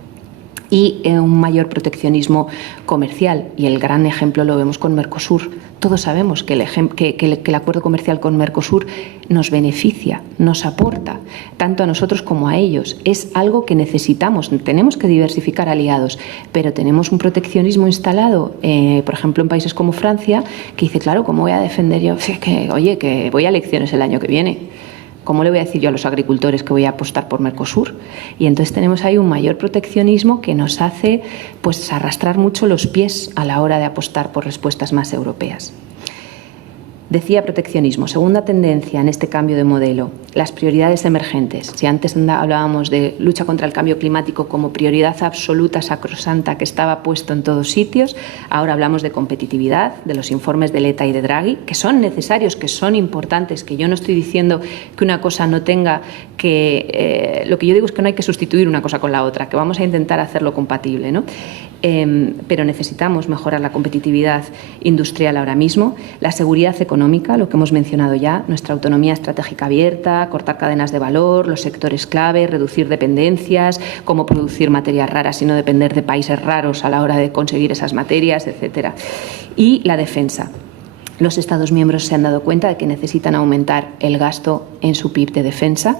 Y un mayor proteccionismo comercial. Y el gran ejemplo lo vemos con Mercosur. Todos sabemos que el acuerdo comercial con Mercosur nos beneficia, nos aporta, tanto a nosotros como a ellos. Es algo que necesitamos. Tenemos que diversificar aliados, pero tenemos un proteccionismo instalado, por ejemplo, en países como Francia, que dice, claro, ¿cómo voy a defender yo? Que voy a elecciones el año que viene. ¿Cómo le voy a decir yo a los agricultores que voy a apostar por Mercosur? Y entonces tenemos ahí un mayor proteccionismo que nos hace pues arrastrar mucho los pies a la hora de apostar por respuestas más europeas. Decía proteccionismo. Segunda tendencia en este cambio de modelo, las prioridades emergentes. Si antes hablábamos de lucha contra el cambio climático como prioridad absoluta, sacrosanta, que estaba puesto en todos sitios, ahora hablamos de competitividad, de los informes de Letta y de Draghi, que son necesarios, que son importantes, que yo no estoy diciendo que una cosa no tenga que... lo que yo digo es que no hay que sustituir una cosa con la otra, que vamos a intentar hacerlo compatible, ¿no? Pero necesitamos mejorar la competitividad industrial ahora mismo, la seguridad económica, lo que hemos mencionado ya, nuestra autonomía estratégica abierta, cortar cadenas de valor, los sectores clave, reducir dependencias, cómo producir materias raras y no depender de países raros a la hora de conseguir esas materias, etcétera. Y la defensa. Los Estados miembros se han dado cuenta de que necesitan aumentar el gasto en su PIB de defensa.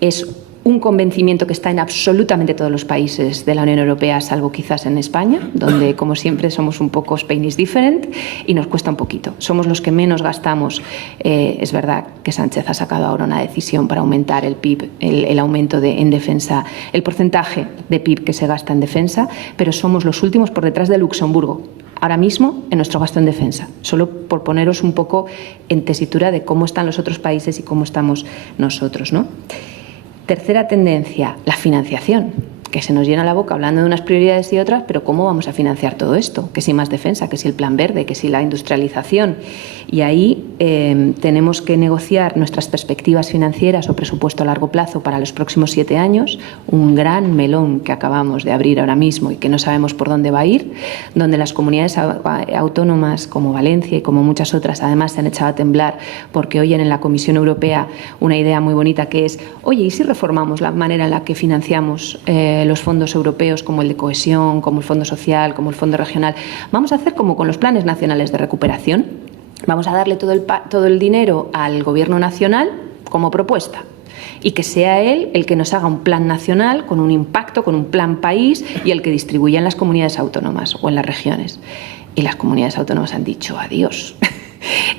Es un convencimiento que está en absolutamente todos los países de la Unión Europea, salvo quizás en España, donde, como siempre, somos un poco Spain is different y nos cuesta un poquito. Somos los que menos gastamos. Es verdad que Sánchez ha sacado ahora una decisión para aumentar el PIB, el aumento en defensa, el porcentaje de PIB que se gasta en defensa, pero somos los últimos por detrás de Luxemburgo, ahora mismo en nuestro gasto en defensa, solo por poneros un poco en tesitura de cómo están los otros países y cómo estamos nosotros, ¿no? Tercera tendencia, la financiación, que se nos llena la boca hablando de unas prioridades y otras, pero ¿cómo vamos a financiar todo esto? Que si más defensa, que si el plan verde, que si la industrialización. Y ahí tenemos que negociar nuestras perspectivas financieras o presupuesto a largo plazo para los próximos 7 años, un gran melón que acabamos de abrir ahora mismo y que no sabemos por dónde va a ir, donde las comunidades autónomas como Valencia y como muchas otras además se han echado a temblar porque oyen en la Comisión Europea una idea muy bonita que es, oye, ¿y si reformamos la manera en la que financiamos los fondos europeos como el de cohesión, como el Fondo Social, como el Fondo Regional? Vamos a hacer como con los planes nacionales de recuperación. Vamos a darle todo el dinero al Gobierno nacional como propuesta y que sea él el que nos haga un plan nacional con un impacto, con un plan país y el que distribuya en las comunidades autónomas o en las regiones. Y las comunidades autónomas han dicho adiós.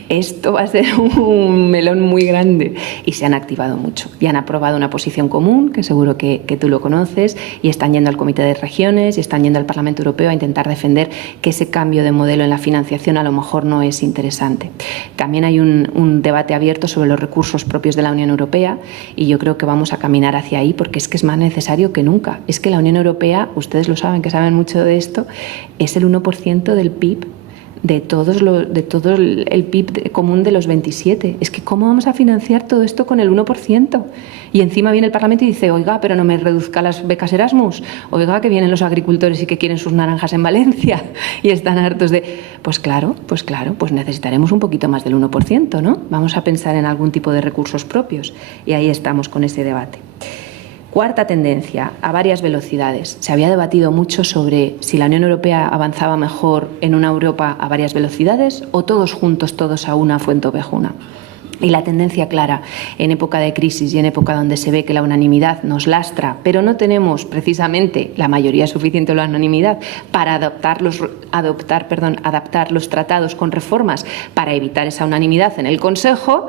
Esto va a ser un melón muy grande y se han activado mucho y han aprobado una posición común que seguro que tú lo conoces y están yendo al Comité de Regiones y están yendo al Parlamento Europeo a intentar defender que ese cambio de modelo en la financiación a lo mejor no es interesante. También hay un debate abierto sobre los recursos propios de la Unión Europea y yo creo que vamos a caminar hacia ahí porque es que es más necesario que nunca. Es que la Unión Europea, ustedes lo saben, que saben mucho de esto, es el 1% del PIB de todo el PIB común de los 27. Es que ¿cómo vamos a financiar todo esto con el 1%? Y encima viene el Parlamento y dice, oiga, pero no me reduzca las becas Erasmus, oiga, que vienen los agricultores y que quieren sus naranjas en Valencia y están hartos de... Pues claro, pues necesitaremos un poquito más del 1%, ¿no? Vamos a pensar en algún tipo de recursos propios y ahí estamos con ese debate. Cuarta tendencia, a varias velocidades. Se había debatido mucho sobre si la Unión Europea avanzaba mejor en una Europa a varias velocidades o todos juntos, todos a una, fuente ovejuna. Y la tendencia clara, en época de crisis y en época donde se ve que la unanimidad nos lastra, pero no tenemos precisamente la mayoría suficiente o la unanimidad para adaptar los tratados con reformas para evitar esa unanimidad en el Consejo,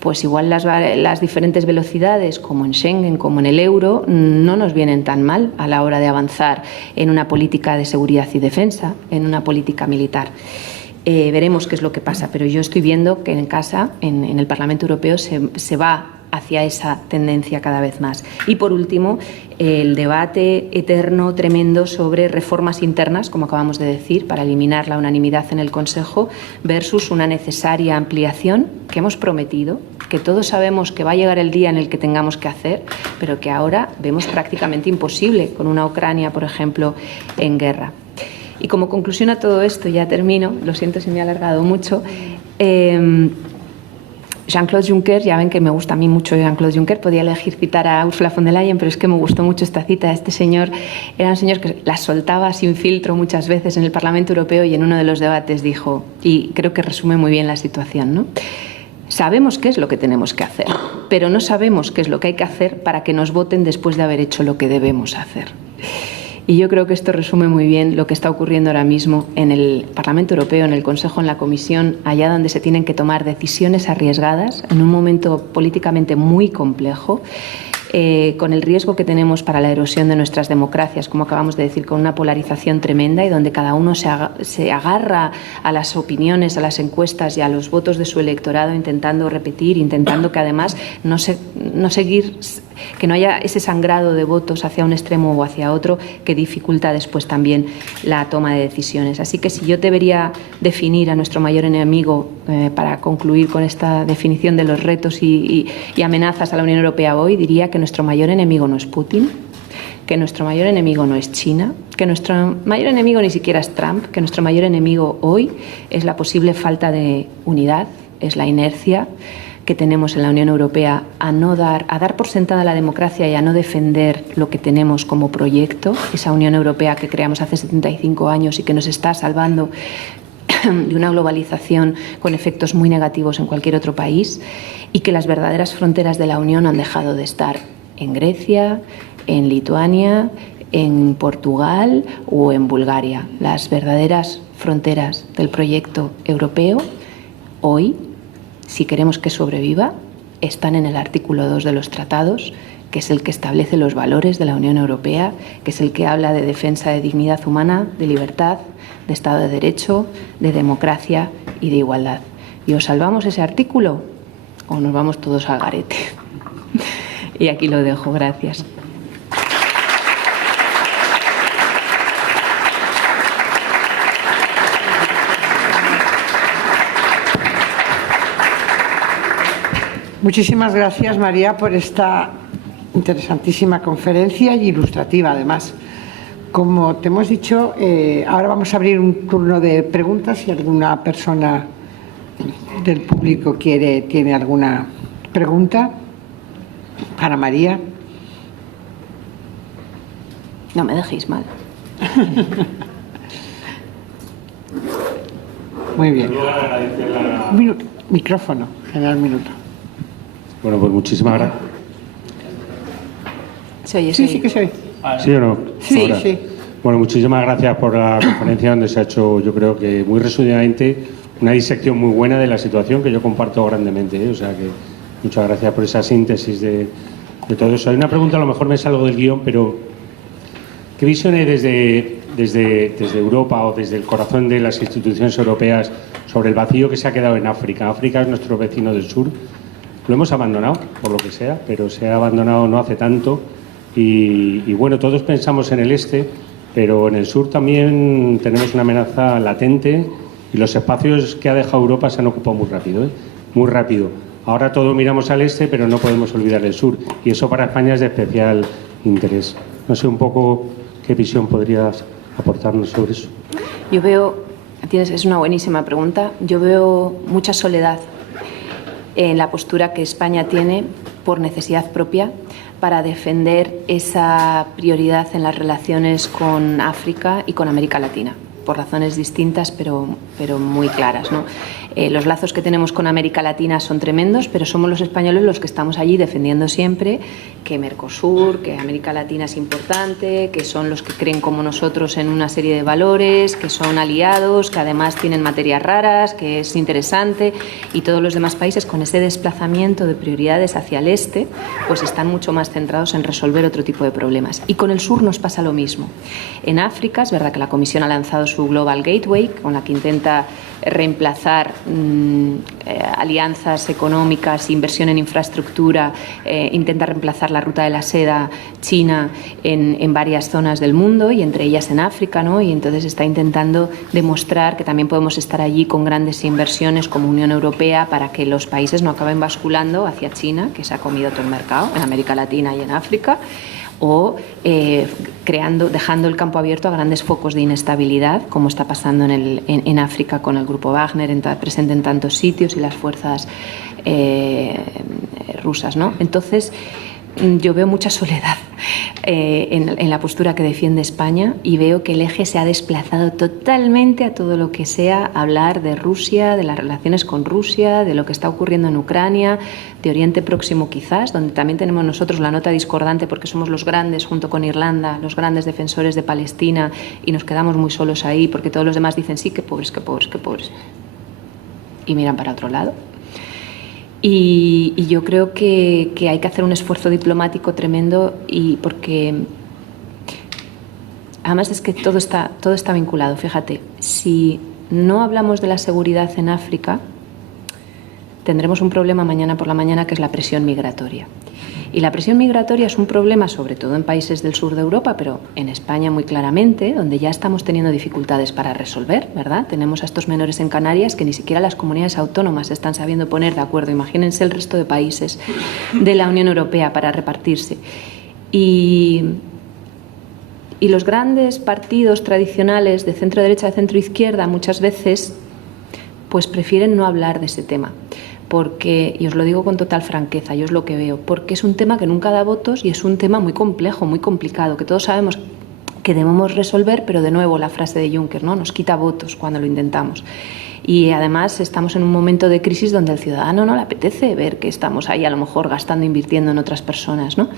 pues igual las diferentes velocidades, como en Schengen, como en el euro, no nos vienen tan mal a la hora de avanzar en una política de seguridad y defensa, en una política militar. Veremos qué es lo que pasa, pero yo estoy viendo que en casa, en el Parlamento Europeo, se va hacia esa tendencia cada vez más. Y por último, el debate eterno, tremendo, sobre reformas internas, como acabamos de decir, para eliminar la unanimidad en el Consejo, versus una necesaria ampliación que hemos prometido, que todos sabemos que va a llegar el día en el que tengamos que hacer, pero que ahora vemos prácticamente imposible, con una Ucrania, por ejemplo, en guerra. Y como conclusión a todo esto, ya termino, lo siento si me he alargado mucho, Jean-Claude Juncker, ya ven que me gusta a mí mucho Jean-Claude Juncker, podía elegir citar a Ursula von der Leyen, pero es que me gustó mucho esta cita. Este señor era un señor que la soltaba sin filtro muchas veces en el Parlamento Europeo y en uno de los debates dijo, y creo que resume muy bien la situación, ¿no? Sabemos qué es lo que tenemos que hacer, pero no sabemos qué es lo que hay que hacer para que nos voten después de haber hecho lo que debemos hacer. Y yo creo que esto resume muy bien lo que está ocurriendo ahora mismo en el Parlamento Europeo, en el Consejo, en la Comisión, allá donde se tienen que tomar decisiones arriesgadas en un momento políticamente muy complejo. con el riesgo que tenemos para la erosión de nuestras democracias, como acabamos de decir, con una polarización tremenda y donde cada uno se agarra a las opiniones, a las encuestas y a los votos de su electorado, intentando repetir, intentando que además no seguir, que no haya ese sangrado de votos hacia un extremo o hacia otro que dificulta después también la toma de decisiones. Así que si yo debería definir a nuestro mayor enemigo, para concluir con esta definición de los retos y amenazas a la Unión Europea hoy, diría que nuestro mayor enemigo no es Putin, que nuestro mayor enemigo no es China, que nuestro mayor enemigo ni siquiera es Trump, que nuestro mayor enemigo hoy es la posible falta de unidad, es la inercia que tenemos en la Unión Europea a dar por sentada la democracia y a no defender lo que tenemos como proyecto, esa Unión Europea que creamos hace 75 años y que nos está salvando de una globalización con efectos muy negativos en cualquier otro país, y que las verdaderas fronteras de la Unión han dejado de estar en Grecia, en Lituania, en Portugal o en Bulgaria. Las verdaderas fronteras del proyecto europeo hoy, si queremos que sobreviva, están en el artículo 2 de los tratados, que es el que establece los valores de la Unión Europea, que es el que habla de defensa de dignidad humana, de libertad, de Estado de Derecho, de democracia y de igualdad. ¿Y o salvamos ese artículo o nos vamos todos al garete? Y aquí lo dejo. Gracias. Muchísimas gracias, María, por esta interesantísima conferencia y ilustrativa, además. Como te hemos dicho, ahora vamos a abrir un turno de preguntas. Si alguna persona del público tiene alguna pregunta para María. No me dejéis mal. Muy bien. Micrófono, general minuto. Bueno, pues muchísimas gracias. ¿Se oye? Sí que se oye. ¿Sí o no? Sí, Ahora. sí. Bueno, muchísimas gracias por la conferencia, donde se ha hecho, yo creo que muy resumidamente, una disección muy buena de la situación que yo comparto grandemente, ¿eh? O sea que muchas gracias por esa síntesis de todo eso. Hay una pregunta, a lo mejor me salgo del guión, pero ¿qué visión hay desde Europa o desde el corazón de las instituciones europeas sobre el vacío que se ha quedado en África? África es nuestro vecino del sur. Lo hemos abandonado, por lo que sea, pero se ha abandonado no hace tanto. Y bueno, todos pensamos en el este, pero en el sur también tenemos una amenaza latente y los espacios que ha dejado Europa se han ocupado muy rápido, ¿eh? Muy rápido. Ahora todos miramos al este, pero no podemos olvidar el sur, y eso para España es de especial interés. No sé un poco qué visión podrías aportarnos sobre eso. Yo veo, es una buenísima pregunta, yo veo mucha soledad en la postura que España tiene por necesidad propia para defender esa prioridad en las relaciones con África y con América Latina, por razones distintas pero muy claras, ¿no? Los lazos que tenemos con América Latina son tremendos, pero somos los españoles los que estamos allí defendiendo siempre que Mercosur, que América Latina es importante, que son los que creen como nosotros en una serie de valores, que son aliados, que además tienen materias raras, que es interesante, y todos los demás países con ese desplazamiento de prioridades hacia el este, pues están mucho más centrados en resolver otro tipo de problemas. Y con el sur nos pasa lo mismo. En África es verdad que la Comisión ha lanzado su Global Gateway, con la que intenta reemplazar alianzas económicas, inversión en infraestructura, intenta reemplazar la ruta de la seda china en varias zonas del mundo y entre ellas en África, ¿no? Y entonces está intentando demostrar que también podemos estar allí con grandes inversiones como Unión Europea para que los países no acaben basculando hacia China, que se ha comido todo el mercado en América Latina y en África, o dejando el campo abierto a grandes focos de inestabilidad, como está pasando en África con el grupo Wagner, presente en tantos sitios, y las fuerzas rusas, ¿no? Entonces, yo veo mucha soledad en la postura que defiende España, y veo que el eje se ha desplazado totalmente a todo lo que sea hablar de Rusia, de las relaciones con Rusia, de lo que está ocurriendo en Ucrania, de Oriente Próximo quizás, donde también tenemos nosotros la nota discordante porque somos los grandes, junto con Irlanda, los grandes defensores de Palestina, y nos quedamos muy solos ahí porque todos los demás dicen sí, qué pobres, qué pobres, qué pobres, y miran para otro lado. Y yo creo que hay que hacer un esfuerzo diplomático tremendo, y porque además es que todo está vinculado. Fíjate, si no hablamos de la seguridad en África, tendremos un problema mañana por la mañana, que es la presión migratoria. Y la presión migratoria es un problema sobre todo en países del sur de Europa, pero en España muy claramente, donde ya estamos teniendo dificultades para resolver, ¿verdad? Tenemos a estos menores en Canarias que ni siquiera las comunidades autónomas se están sabiendo poner de acuerdo. Imagínense el resto de países de la Unión Europea para repartirse. Y los grandes partidos tradicionales de centro-derecha, de centro-izquierda, muchas veces pues prefieren no hablar de ese tema. Porque, y os lo digo con total franqueza, yo es lo que veo, porque es un tema que nunca da votos y es un tema muy complejo, muy complicado, que todos sabemos que debemos resolver, pero de nuevo la frase de Juncker, ¿no? Nos quita votos cuando lo intentamos. Y además estamos en un momento de crisis donde al ciudadano no le apetece ver que estamos ahí a lo mejor gastando, invirtiendo en otras personas, ¿no?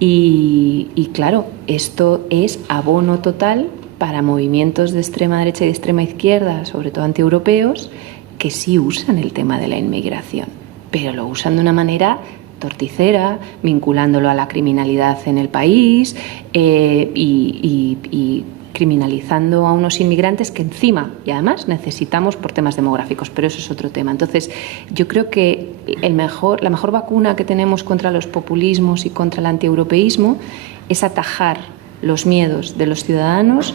Y claro, esto es abono total para movimientos de extrema derecha y de extrema izquierda, sobre todo antieuropeos, que sí usan el tema de la inmigración, pero lo usan de una manera torticera, vinculándolo a la criminalidad en el país y criminalizando a unos inmigrantes que encima, y además necesitamos por temas demográficos, pero eso es otro tema. Entonces, yo creo que la mejor vacuna que tenemos contra los populismos y contra el antieuropeísmo es atajar los miedos de los ciudadanos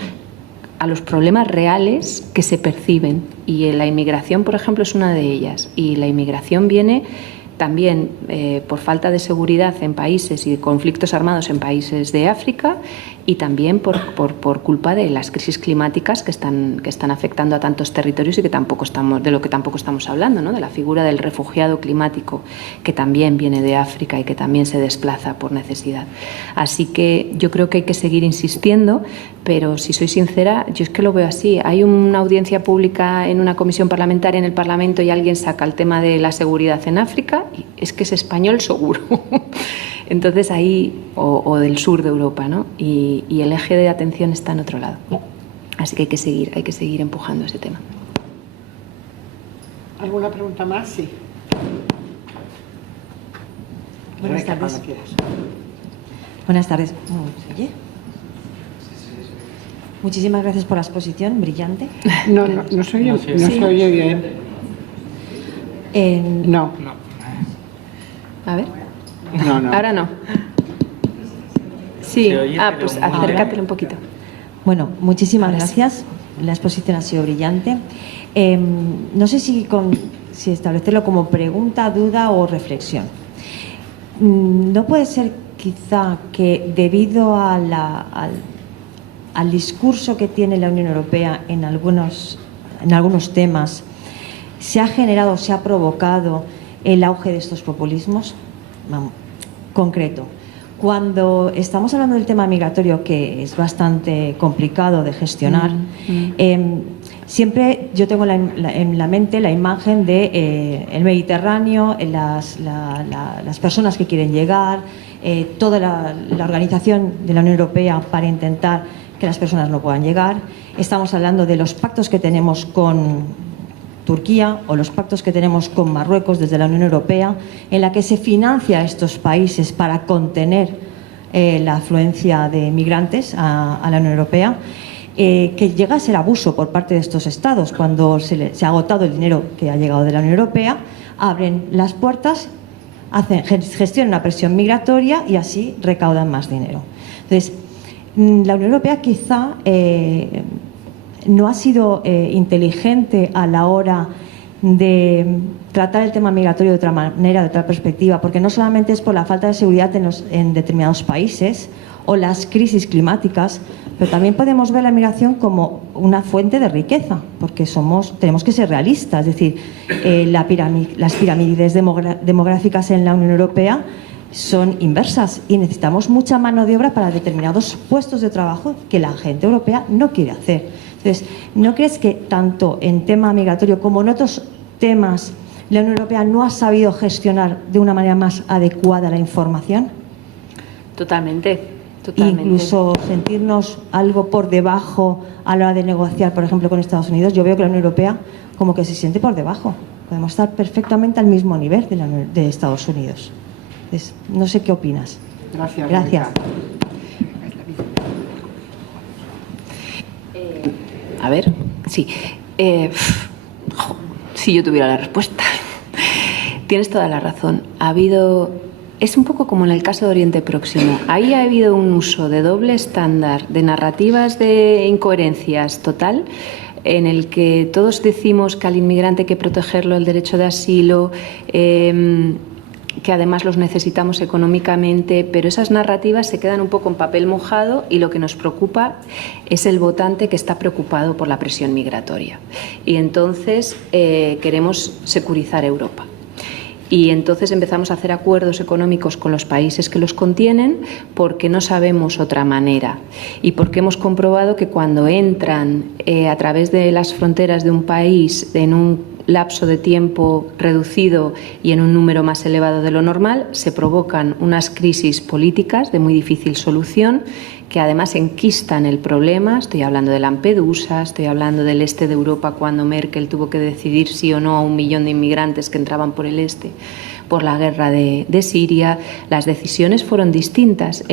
a los problemas reales que se perciben, y la inmigración, por ejemplo, es una de ellas. Y la inmigración viene también por falta de seguridad en países y de conflictos armados en países de África, y también por culpa de las crisis climáticas que están afectando a tantos territorios y de lo que tampoco estamos hablando, ¿no? De la figura del refugiado climático, que también viene de África y que también se desplaza por necesidad. Así que yo creo que hay que seguir insistiendo, pero si soy sincera, yo es que lo veo así. Hay una audiencia pública en una comisión parlamentaria en el Parlamento y alguien saca el tema de la seguridad en África, y es que es español seguro. Entonces ahí, o del sur de Europa, ¿no? Y el eje de atención está en otro lado. Así que hay que seguir empujando ese tema. ¿Alguna pregunta más? Sí. Buenas tardes. Cuando quieras. Buenas tardes. ¿Se oye? Muchísimas gracias por la exposición, brillante. No se oye bien. No. A ver. No. Ahora no. Sí. Se oye, Pues pero muy acércatelo un poquito. Bueno, muchísimas Ahora sí. gracias. La exposición ha sido brillante. No sé si establecerlo como pregunta, duda o reflexión. ¿No puede ser quizá que debido a al discurso que tiene la Unión Europea en algunos temas se ha provocado el auge de estos populismos? Concreto, cuando estamos hablando del tema migratorio, que es bastante complicado de gestionar, siempre yo tengo en la mente la imagen de el Mediterráneo, las personas que quieren llegar, toda la organización de la Unión Europea para intentar que las personas no puedan llegar. Estamos hablando de los pactos que tenemos con Turquía o los pactos que tenemos con Marruecos desde la Unión Europea, en la que se financia a estos países para contener la afluencia de migrantes a la Unión Europea, que llega a ser abuso por parte de estos estados. Cuando se ha agotado el dinero que ha llegado de la Unión Europea, abren las puertas, gestionan una presión migratoria y así recaudan más dinero. Entonces, la Unión Europea quizá no ha sido inteligente a la hora de tratar el tema migratorio de otra manera, de otra perspectiva, porque no solamente es por la falta de seguridad en determinados países o las crisis climáticas, pero también podemos ver la migración como una fuente de riqueza, porque tenemos que ser realistas, es decir, las pirámides demográficas en la Unión Europea son inversas y necesitamos mucha mano de obra para determinados puestos de trabajo que la gente europea no quiere hacer. Entonces, ¿no crees que tanto en tema migratorio como en otros temas la Unión Europea no ha sabido gestionar de una manera más adecuada la información? Totalmente. Incluso sentirnos algo por debajo a la hora de negociar, por ejemplo, con Estados Unidos. Yo veo que la Unión Europea como que se siente por debajo Podemos estar perfectamente al mismo nivel de Estados Unidos. Entonces, no sé qué opinas. Gracias. Gracias. A ver, sí. Si yo tuviera la respuesta. Tienes toda la razón. Es un poco como en el caso de Oriente Próximo. Ahí ha habido un uso de doble estándar, de narrativas de incoherencias total, en el que todos decimos que al inmigrante hay que protegerlo, el derecho de asilo, que además los necesitamos económicamente, pero esas narrativas se quedan un poco en papel mojado y lo que nos preocupa es el votante que está preocupado por la presión migratoria. Y entonces queremos securizar Europa. Y entonces empezamos a hacer acuerdos económicos con los países que los contienen porque no sabemos otra manera y porque hemos comprobado que cuando entran a través de las fronteras de un país en un lapso de tiempo reducido y en un número más elevado de lo normal, se provocan unas crisis políticas de muy difícil solución que además enquistan el problema. Estoy hablando de Lampedusa, estoy hablando del este de Europa cuando Merkel tuvo que decidir sí o no a 1 millón de inmigrantes que entraban por el este, por la guerra de Siria. Las decisiones fueron distintas.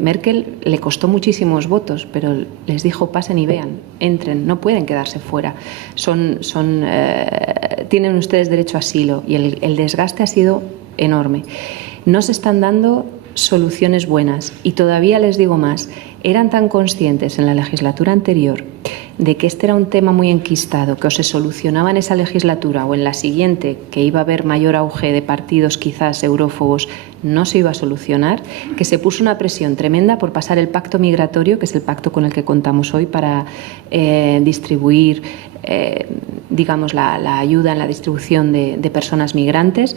Merkel le costó muchísimos votos, pero les dijo pasen y vean, entren, no pueden quedarse fuera. Tienen ustedes derecho a asilo y el desgaste ha sido enorme. No se están dando soluciones buenas y todavía les digo más, eran tan conscientes en la legislatura anterior de que este era un tema muy enquistado, que o se solucionaba en esa legislatura o en la siguiente, que iba a haber mayor auge de partidos quizás eurófobos, no se iba a solucionar, que se puso una presión tremenda por pasar el pacto migratorio, que es el pacto con el que contamos hoy para distribuir digamos la ayuda en la distribución de personas migrantes,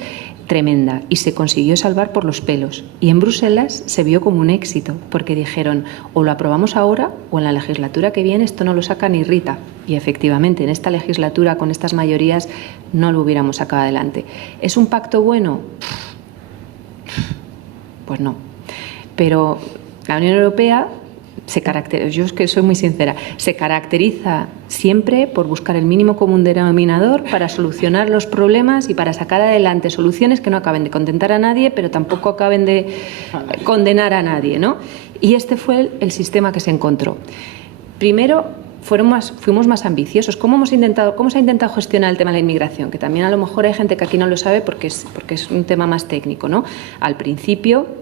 tremenda, y se consiguió salvar por los pelos. Y en Bruselas se vio como un éxito, porque dijeron o lo aprobamos ahora o en la legislatura que viene esto no lo saca ni Rita. Y efectivamente en esta legislatura con estas mayorías no lo hubiéramos sacado adelante. ¿Es un pacto bueno? Pues no. Pero la Unión Europea yo es que soy muy sincera, se caracteriza siempre por buscar el mínimo común denominador para solucionar los problemas y para sacar adelante soluciones que no acaben de contentar a nadie, pero tampoco acaben de condenar a nadie, ¿no? Y este fue el sistema que se encontró. Primero, fuimos más ambiciosos. ¿Cómo se ha intentado gestionar el tema de la inmigración? Que también a lo mejor hay gente que aquí no lo sabe porque es un tema más técnico, ¿no? Al principio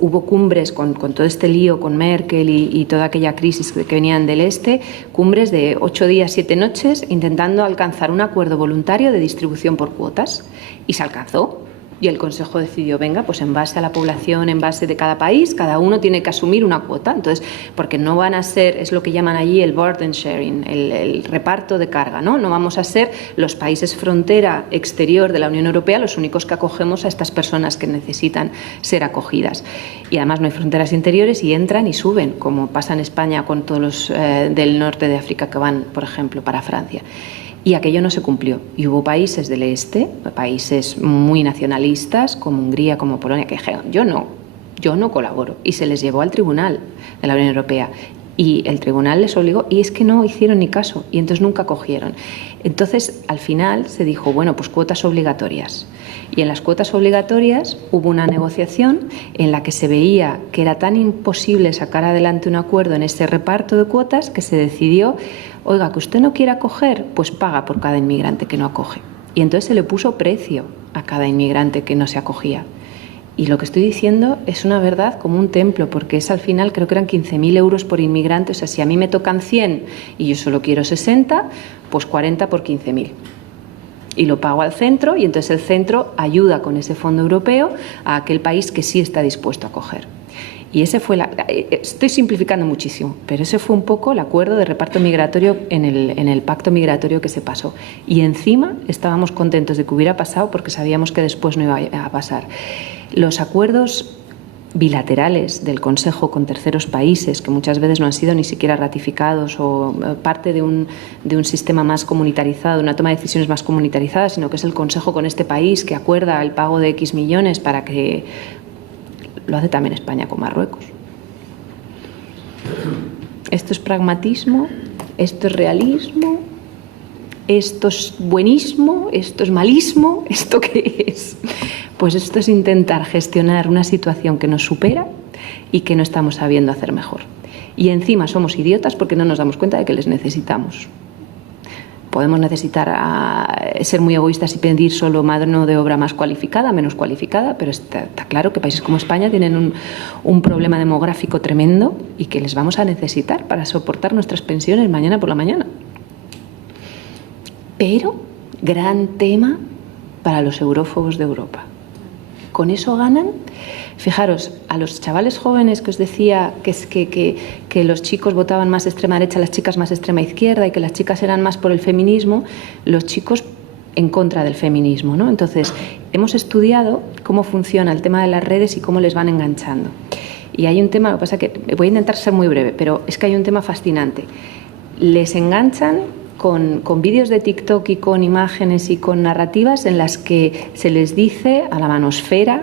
hubo cumbres con todo este lío, con Merkel y toda aquella crisis que venían del este, cumbres de 8 días, 7 noches, intentando alcanzar un acuerdo voluntario de distribución por cuotas. Y se alcanzó. Y el Consejo decidió, venga, pues en base a la población, en base de cada país, cada uno tiene que asumir una cuota. Entonces, porque no van a ser, es lo que llaman allí el burden sharing, el reparto de carga, ¿no? No vamos a ser los países frontera exterior de la Unión Europea los únicos que acogemos a estas personas que necesitan ser acogidas. Y además no hay fronteras interiores y entran y suben, como pasa en España con todos los del norte de África que van, por ejemplo, para Francia. Y aquello no se cumplió. Y hubo países del este, países muy nacionalistas, como Hungría, como Polonia, que dijeron, yo no colaboro. Y se les llevó al Tribunal de la Unión Europea. Y el Tribunal les obligó, y es que no hicieron ni caso, y entonces nunca cogieron. Entonces, al final se dijo, bueno, pues cuotas obligatorias. Y en las cuotas obligatorias hubo una negociación en la que se veía que era tan imposible sacar adelante un acuerdo en ese reparto de cuotas que se decidió, oiga, que usted no quiera acoger, pues paga por cada inmigrante que no acoge. Y entonces se le puso precio a cada inmigrante que no se acogía. Y lo que estoy diciendo es una verdad como un templo, porque es al final, creo que eran 15.000 euros por inmigrante. O sea, si a mí me tocan 100 y yo solo quiero 60, pues 40 por 15.000. Y lo pago al centro y entonces el centro ayuda con ese fondo europeo a aquel país que sí está dispuesto a acoger. Y ese fue estoy simplificando muchísimo, pero ese fue un poco el acuerdo de reparto migratorio en el pacto migratorio que se pasó. Y encima estábamos contentos de que hubiera pasado porque sabíamos que después no iba a pasar. Los acuerdos bilaterales del Consejo con terceros países, que muchas veces no han sido ni siquiera ratificados o parte de un sistema más comunitarizado, una toma de decisiones más comunitarizada, sino que es el Consejo con este país que acuerda el pago de X millones para que lo hace también España con Marruecos. ¿Esto es pragmatismo? ¿Esto es realismo? ¿Esto es buenismo? ¿Esto es malismo? ¿Esto qué es? Pues esto es intentar gestionar una situación que nos supera y que no estamos sabiendo hacer mejor. Y encima somos idiotas porque no nos damos cuenta de que les necesitamos. Podemos necesitar ser muy egoístas y pedir solo mano de obra más cualificada, menos cualificada, pero está claro que países como España tienen un problema demográfico tremendo y que les vamos a necesitar para soportar nuestras pensiones mañana por la mañana. Pero, gran tema para los eurófobos de Europa. Con eso ganan. Fijaros, a los chavales jóvenes que os decía que los chicos votaban más extrema derecha, las chicas más extrema izquierda y que las chicas eran más por el feminismo, los chicos en contra del feminismo, ¿no? Entonces, hemos estudiado cómo funciona el tema de las redes y cómo les van enganchando. Y hay un tema, lo que pasa es que voy a intentar ser muy breve, pero es que hay un tema fascinante. Les enganchan con vídeos de TikTok y con imágenes y con narrativas en las que se les dice a la manosfera,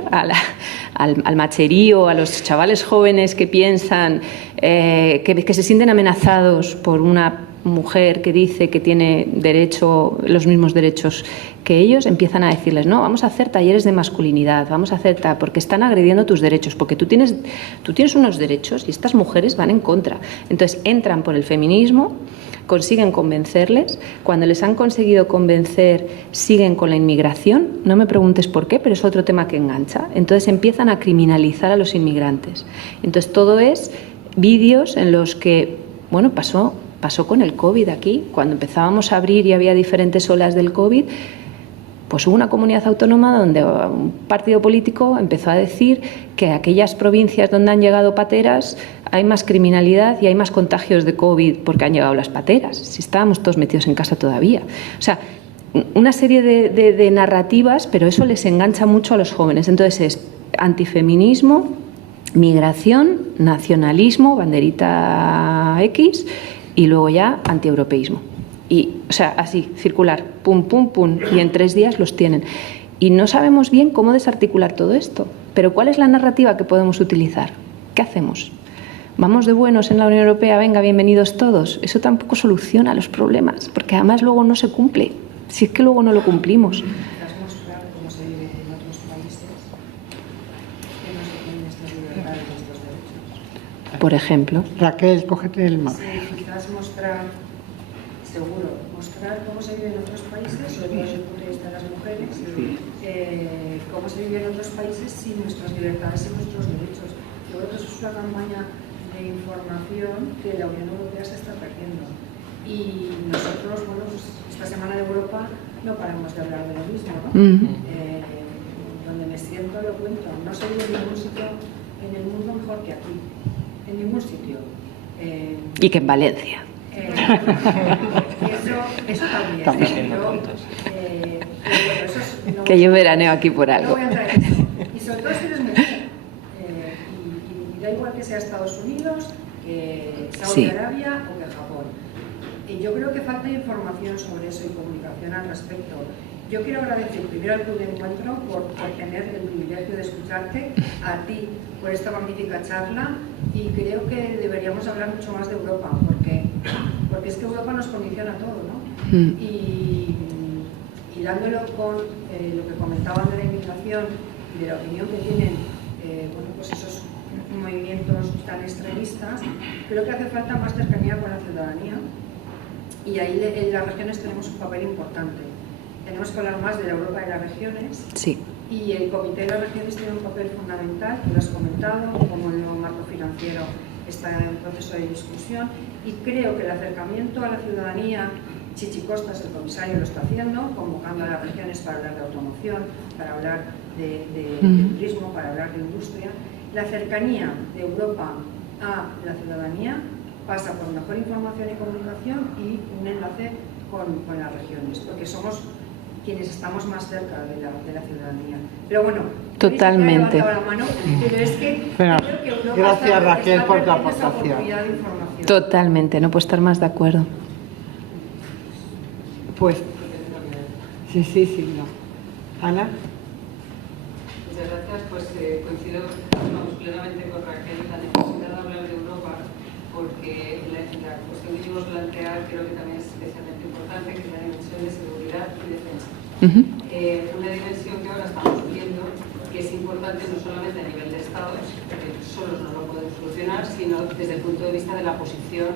al macherío, a los chavales jóvenes que piensan, que se sienten amenazados por una mujer que dice que tiene los mismos derechos que ellos, empiezan a decirles, no, vamos a hacer talleres de masculinidad, vamos a hacer porque están agrediendo tus derechos, porque tú tienes unos derechos y estas mujeres van en contra. Entonces entran por el feminismo, consiguen convencerles, cuando les han conseguido convencer siguen con la inmigración, no me preguntes por qué, pero es otro tema que engancha. Entonces empiezan a criminalizar a los inmigrantes. Entonces todo es vídeos en los que, bueno, pasó con el COVID aquí, cuando empezábamos a abrir y había diferentes olas del COVID, pues hubo una comunidad autónoma donde un partido político empezó a decir que aquellas provincias donde han llegado pateras hay más criminalidad y hay más contagios de COVID porque han llegado las pateras, si estábamos todos metidos en casa todavía. O sea, una serie de narrativas, pero eso les engancha mucho a los jóvenes. Entonces es antifeminismo, migración, nacionalismo, banderita X y luego ya antieuropeísmo. Y, o sea, así, circular, pum, pum, pum, y en 3 días los tienen. Y no sabemos bien cómo desarticular todo esto. Pero ¿cuál es la narrativa que podemos utilizar? ¿Qué hacemos? ¿Vamos de buenos en la Unión Europea? Venga, bienvenidos todos. Eso tampoco soluciona los problemas, porque además luego no se cumple. Si es que luego no lo cumplimos. Por ejemplo. Raquel, cógete el mapa. Sí, quizás mostrar cómo se vive en otros países, sobre todo desde el punto de vista de las mujeres, cómo se vive en otros países sin nuestras libertades y nuestros derechos. Yo creo que eso es una campaña de información que la Unión Europea se está perdiendo. Y nosotros, bueno, pues esta Semana de Europa no paramos de hablar de lo mismo, ¿no? Donde me siento lo cuento. No se vive en ningún sitio en el mundo mejor que aquí. En ningún sitio. Y que en Valencia. Eso también. Que yo veraneo aquí por algo. No voy a entrar en eso. Y sobre todo si eres mujer. Y da igual que sea Estados Unidos, que Saudi Arabia o que Japón. Y yo creo que falta información sobre eso y comunicación al respecto. Yo quiero agradecer primero al Club de Encuentro por tener el privilegio de escucharte, a ti por esta magnífica charla, y creo que deberíamos hablar mucho más de Europa, porque es que Europa nos condiciona todo, ¿no? Y dándolo con lo que comentaban de la inmigración y de la opinión que tienen bueno, pues esos movimientos tan extremistas, creo que hace falta más cercanía con la ciudadanía, y ahí en las regiones tenemos un papel importante. Tenemos que hablar más de la Europa de las regiones. Sí. Y el Comité de las Regiones tiene un papel fundamental, que lo has comentado, como el nuevo marco financiero está en proceso de discusión, y creo que el acercamiento a la ciudadanía, Chichi Costas, el comisario, lo está haciendo, convocando a las regiones para hablar de automoción, para hablar de turismo, para hablar de industria. La cercanía de Europa a la ciudadanía pasa por mejor información y comunicación y un enlace con las regiones, porque somos quienes estamos más cerca de la ciudadanía. Pero bueno, totalmente. La mano, pero es que bueno, creo que Europa gracias Raquel por tu esa aportación. oportunidad de información. Totalmente, no puedo estar más de acuerdo. Pues, sí, no. Ana. Muchas gracias, pues coincido plenamente con Raquel en la necesidad de hablar de Europa, porque la cuestión que queremos plantear creo que también es especialmente importante importancia, que es la dimensión de seguridad y defensa. Una dimensión que ahora estamos viendo que es importante no solamente a nivel de Estados, que solos no lo pueden solucionar, sino desde el punto de vista de la posición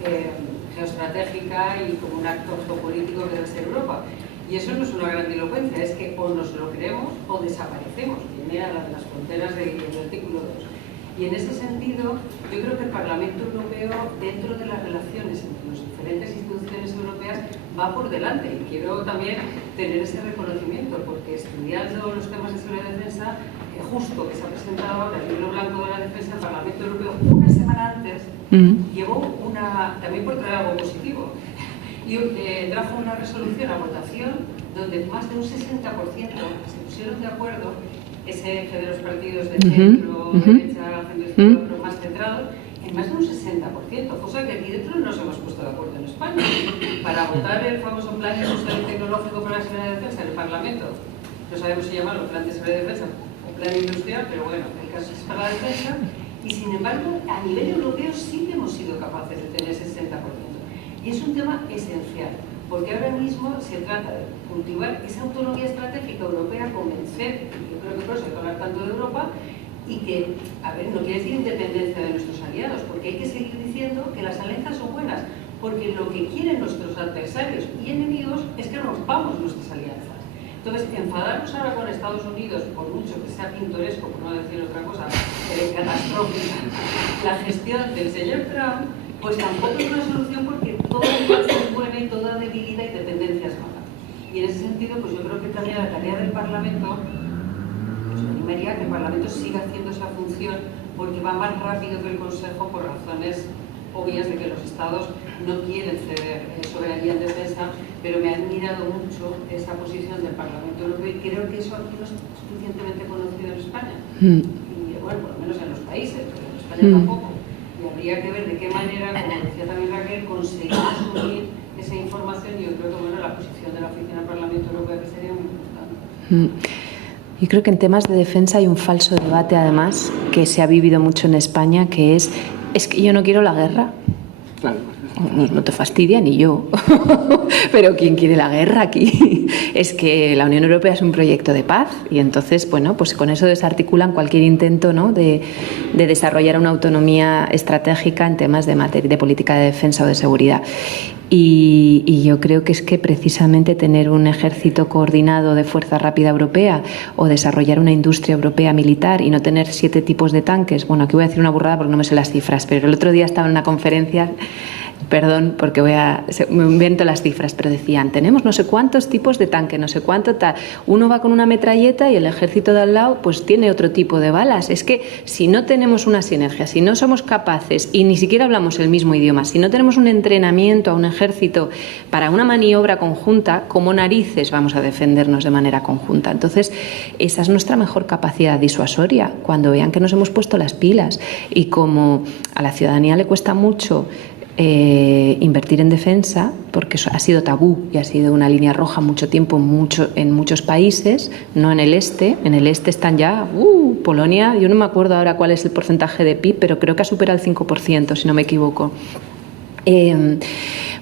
geoestratégica y como un actor geopolítico que debe ser Europa. Y eso no es una grandilocuencia, es que o nos lo creemos o desaparecemos. Viene a las fronteras del artículo 2. Y en ese sentido, yo creo que el Parlamento Europeo, dentro de las relaciones entre las diferentes instituciones europeas, va por delante. Y quiero también tener ese reconocimiento, porque estudiando los temas de seguridad y defensa, justo que se ha presentado ahora el libro blanco de la defensa, el Parlamento Europeo, una semana antes, llevó también por traer algo positivo, y trajo una resolución a votación donde más de un 60% se pusieron de acuerdo, ese eje de los partidos de centro, derecha, centro izquierda, pero más centrados, en más de un 60%, cosa que aquí dentro no nos hemos puesto de acuerdo en España. Para votar el famoso plan industrial y tecnológico para la seguridad y defensa en el Parlamento, no sabemos si llamarlo plan de seguridad y defensa o plan industrial, pero bueno, el caso es para la defensa, y sin embargo, a nivel europeo sí que hemos sido capaces de tener ese 60%. Y es un tema esencial, porque ahora mismo se trata de cultivar esa autonomía estratégica europea, convencer, y yo creo que por eso hay que hablar tanto de Europa, y que, a ver, no quiere decir independencia de nuestros aliados, porque hay que seguir diciendo que las alianzas son buenas, porque lo que quieren nuestros adversarios y enemigos es que rompamos nuestras alianzas. Entonces, enfadarnos ahora con Estados Unidos, por mucho que sea pintoresco, por no decir otra cosa, catastrófica, la gestión del señor Trump, pues tampoco es una solución, porque toda alianza es buena y toda debilidad y dependencia es mala. Y en ese sentido, pues yo creo que también la tarea del Parlamento, pues me animaría a que el Parlamento siga haciendo esa función, porque va más rápido que el Consejo por razones obvias de que los Estados no quieren ceder soberanía en defensa, pero me ha admirado mucho esa posición del Parlamento Europeo y creo que eso aquí no es suficientemente conocido en España. Y bueno, por lo menos en los países, pero en España tampoco. Y habría que ver de qué manera, como decía también Raquel, conseguimos unir esa información, y yo creo que bueno, la posición de la Oficina del Parlamento Europeo que sería muy importante. Yo creo que en temas de defensa hay un falso debate, además, que se ha vivido mucho en España, que es que yo no quiero la guerra. No te fastidia, ni yo. Pero ¿quién quiere la guerra aquí? Es que la Unión Europea es un proyecto de paz, y entonces, bueno, pues con eso desarticulan cualquier intento, ¿no?, de desarrollar una autonomía estratégica en temas de política de defensa o de seguridad. Y yo creo que es que precisamente tener un ejército coordinado de fuerza rápida europea, o desarrollar una industria europea militar y no tener 7 tipos de tanques, bueno, aquí voy a decir una burrada porque no me sé las cifras, pero el otro día estaba en una conferencia, perdón porque me invento las cifras, pero decían, tenemos no sé cuántos tipos de tanque, no sé cuánto tal, uno va con una metralleta y el ejército de al lado pues tiene otro tipo de balas. Es que si no tenemos una sinergia, si no somos capaces, y ni siquiera hablamos el mismo idioma, si no tenemos un entrenamiento a un ejército para una maniobra conjunta, ¿cómo narices vamos a defendernos de manera conjunta? Entonces, esa es nuestra mejor capacidad disuasoria, cuando vean que nos hemos puesto las pilas. Y como a la ciudadanía le cuesta mucho invertir en defensa, porque eso ha sido tabú y ha sido una línea roja mucho tiempo en muchos países, no en el este. En el este están ya, Polonia, yo no me acuerdo ahora cuál es el porcentaje de PIB, pero creo que ha superado el 5%, si no me equivoco.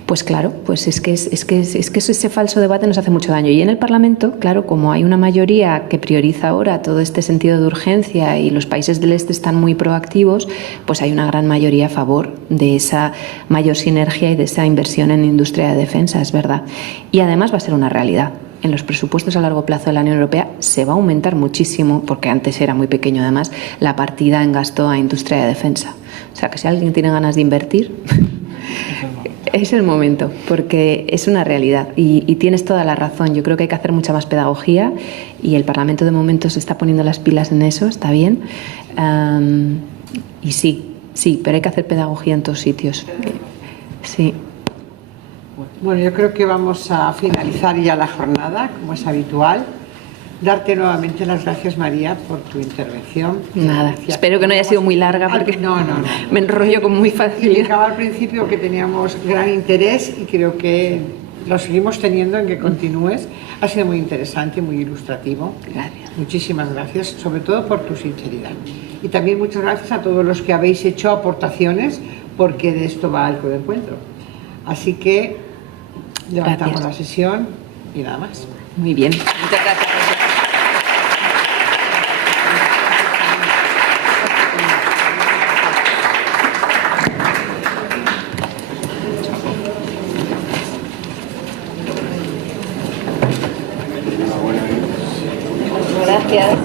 Pues claro, pues es que ese falso debate nos hace mucho daño. Y en el Parlamento, claro, como hay una mayoría que prioriza ahora todo este sentido de urgencia y los países del este están muy proactivos, pues hay una gran mayoría a favor de esa mayor sinergia y de esa inversión en industria de defensa, es verdad. Y además va a ser una realidad. En los presupuestos a largo plazo de la Unión Europea se va a aumentar muchísimo, porque antes era muy pequeño además, la partida en gasto a industria de defensa. O sea que si alguien tiene ganas de invertir, es el momento, porque es una realidad y tienes toda la razón. Yo creo que hay que hacer mucha más pedagogía, y el Parlamento de momento se está poniendo las pilas en eso, está bien. Y sí, pero hay que hacer pedagogía en todos sitios. Sí. Bueno, yo creo que vamos a finalizar ya la jornada, como es habitual. Darte nuevamente las gracias, María, por tu intervención. Nada, espero que no haya sido muy larga, porque no. Me enrollo con muy facilidad. Indicaba al principio que teníamos gran interés, y creo que lo seguimos teniendo en que continúes. Ha sido muy interesante y muy ilustrativo. Gracias. Muchísimas gracias, sobre todo por tu sinceridad. Y también muchas gracias a todos los que habéis hecho aportaciones, porque de esto va el Coencuentro. Así que Levantamos Gracias. la sesión y nada más. Muy bien. Muchas gracias. Gracias.